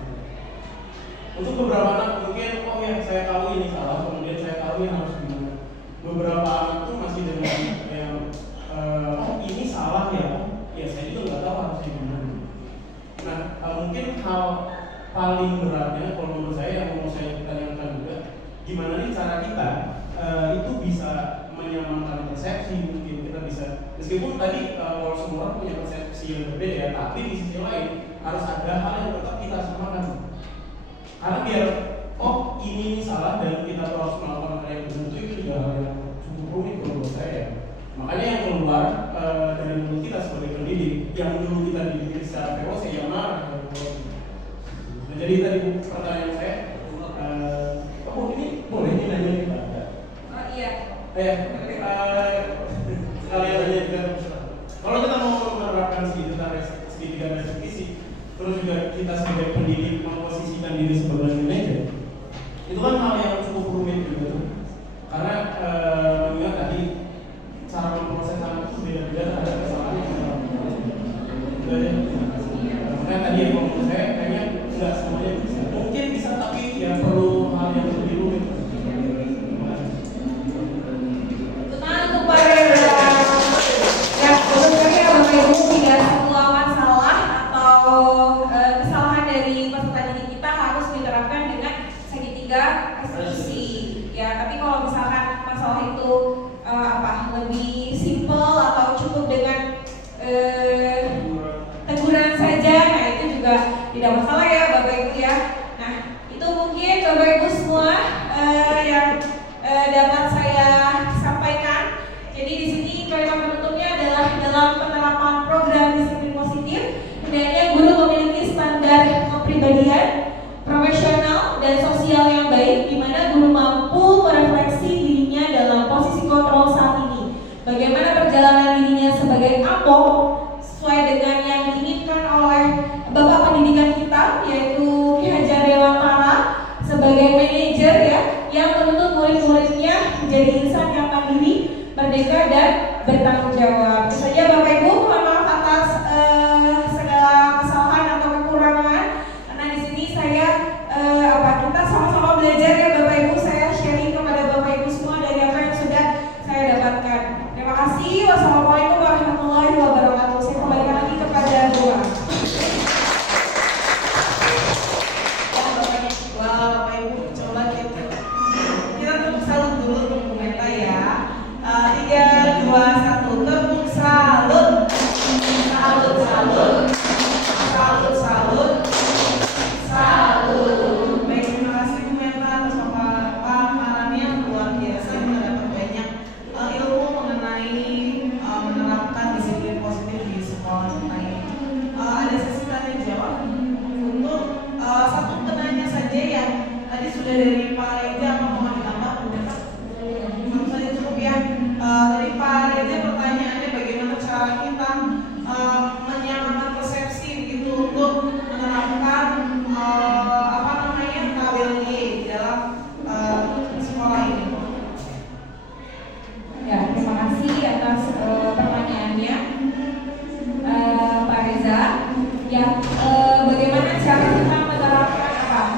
Untuk beberapa anak mungkin oh ya saya tahu ini salah, kemudian saya tahu yang harus gimana. Beberapa anak tuh masih dengan yang oh ini salah ya saya juga nggak tahu harusnya gimana. Nah mungkin hal paling beratnya kalau menurut saya yang mau saya tanyakan juga, gimana nih cara kita itu bisa menyamakan persepsi. Mungkin kita bisa, meskipun tadi kalau semua orang punya persepsi yang berbeda ya, tapi di sisi lain harus ada hal yang tetap kita samakan. Karena biar oh ini salah dan kita harus melakukan hal yang benar, itu juga hal yang cukup rumit menurut saya. Makanya yang keluar dari mulut kita sebagai pendidik, yang dulu kita dididik secara VOC yang marah. Nah, jadi tadi pertanyaan saya, ini boleh ini nanya nih Pak? Oh iya. Sekalian aja juga. Kalau kita mau menerapkan segitiga restitusi, terus juga kita sebagai pendidik memposisikan diri sebagai manajer, hingga eksekusi. Ya, tapi kalau misalkan masalah itu lebih simple atau cukup dengan teguran saja, nah itu juga tidak masalah ya Bapak Ibu ya. Nah, itu mungkin Bapak Ibu semua yang dapat saya sampaikan. Jadi di sini kalimat penutupnya adalah dalam penerapan program disiplin positif, hendaknya guru memiliki standar kepribadian, profesional dan sosial yang baik, di mana guru mampu merefleksi dirinya dalam posisi kontrol saat ini. Bagaimana perjalanan dirinya sebagai among sesuai dengan yang diinginkan oleh Bapak Pendidikan kita, yaitu Ki Hajar Dewantara sebagai manajer ya, yang menuntut murid-muridnya menjadi insan yang mandiri, merdeka dan bertanggung jawab. Tentu saja Bapak Ibu, mohon maaf atas segala kesalahan atau kekurangan, karena di sini saya kita sama-sama belajar ya Bapak Ibu. Saya sharing kepada Bapak Ibu semua dari apa yang sudah saya dapatkan. Terima kasih. Wassalamualaikum warahmatullahi wabarakatuh. Saya kembalikan lagi kepada doa. Wah, Bapak Ibu, coba kita tepuk salut dulu untuk Bu Meta ya. 3, 2, 1, tepuk salut. Salut, salut. Salut, salut. Salut. Baik, terima kasih Bu Meta atas paparannya yang luar biasa. Kita dapat banyak ilmu mengenai menerapkan disiplin positif di sekolah kita ini. Ada sesi tanya jawab untuk satu penanya saja yang tadi sudah dari Pak Reza. Apa mau ditambah Bu Meta? Satu saja cukup ya. Dari Pak Reza pertanyaannya, bagaimana cara kita menyamakan persepsi begitu untuk menerapkan TWLY di dalam sekolah ini? Ya, terima kasih atas pertanyaannya Pak Reza. Ya, bagaimana cara kita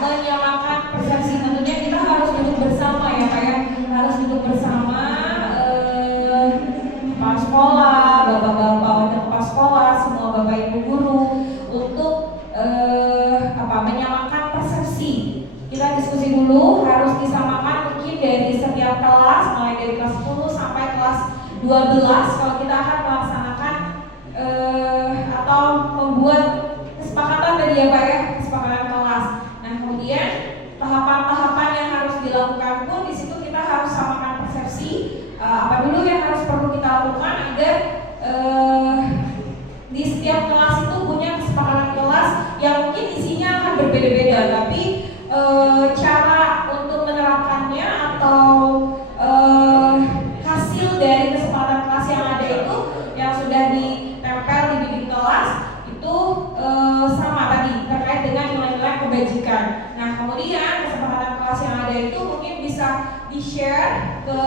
menyamakan persepsi? Tentunya kita harus duduk bersama ya Pak ya, harus duduk bersama kepala sekolah, bapak-bapak wakil kepala sekolah, semua bapak ibu guru untuk menyamakan persepsi. Kita diskusi dulu, harus disamakan mungkin dari setiap kelas, mulai dari kelas 10 sampai kelas 12 kalau kita akan melaksanakan atau membuat kesepakatan tadi ya Pak ya, kesepakatan kelas. Nah, kemudian tahapan-tahapan yang harus dilakukan pun di situ kita harus samakan persepsi. Apa dulu yang harus perlu kita lakukan agar di setiap kelas itu punya kesepakatan kelas yang mungkin isinya akan berbeda-beda, tapi cara untuk menerapkannya atau hasil dari kesepakatan kelas yang ada itu yang sudah ditempel di dinding kelas itu sama tadi terkait dengan nilai-nilai kebajikan. Nah, kemudian kesepakatan kelas yang ada itu mungkin bisa di-share ke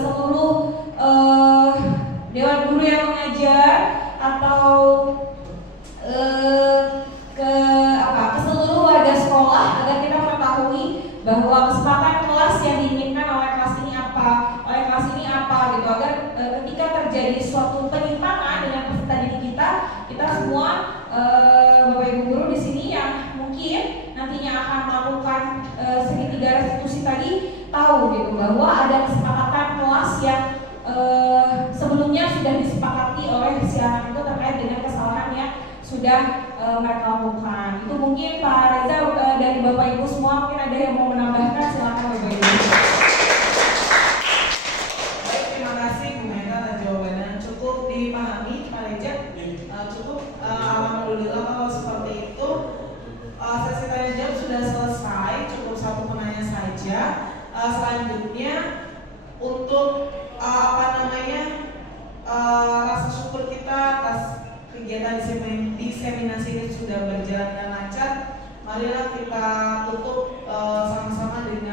seluruh dewan guru yang mengajar atau ke seluruh warga sekolah agar kita mengetahui bahwa kesempatan kelas yang diinginkan oleh kelas ini apa gitu, agar ketika terjadi suatu penyimpangan dengan peserta didik kita semua Bapak Ibu guru di sini yang mungkin nantinya akan melakukan segitiga restitusi tadi tahu gitu bahwa ada kesepakatan kelas yang sebelumnya sudah disepakati oleh si anak itu terkait dengan kesalahan yang sudah mereka lakukan. Itu mungkin Pak Reza dari Bapak Ibu semua mungkin ada yang mau menambahkan, silakan Bapak Ibu. Baik, terima kasih Bu Meta atas jawabannya. Cukup dipahami Pak Reza? Cukup. Alhamdulillah kalau seperti itu. Sesi tanya jawab sudah selesai. Cukup satu penanya saja. Selanjutnya untuk rasa syukur kita atas kegiatan diseminasi ini sudah berjalan dengan lancar. Marilah kita tutup sama-sama dengan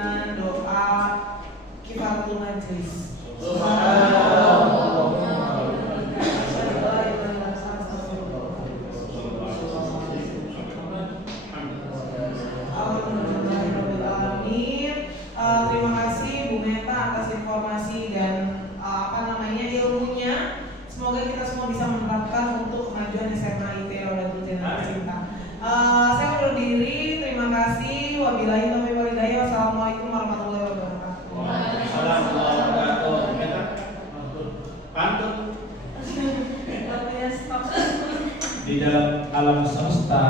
Assalamualaikum warahmatullahi wabarakatuh. Waalaikumsalam warahmatullahi wabarakatuh. Kita pantun. Di dalam alam semesta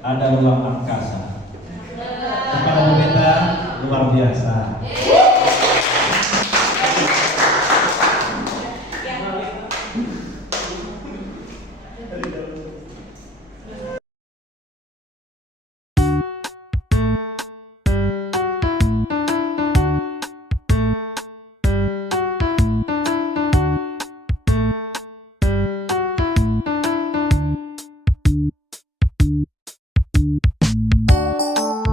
ada ruang angkasa. Kepada kita luar biasa.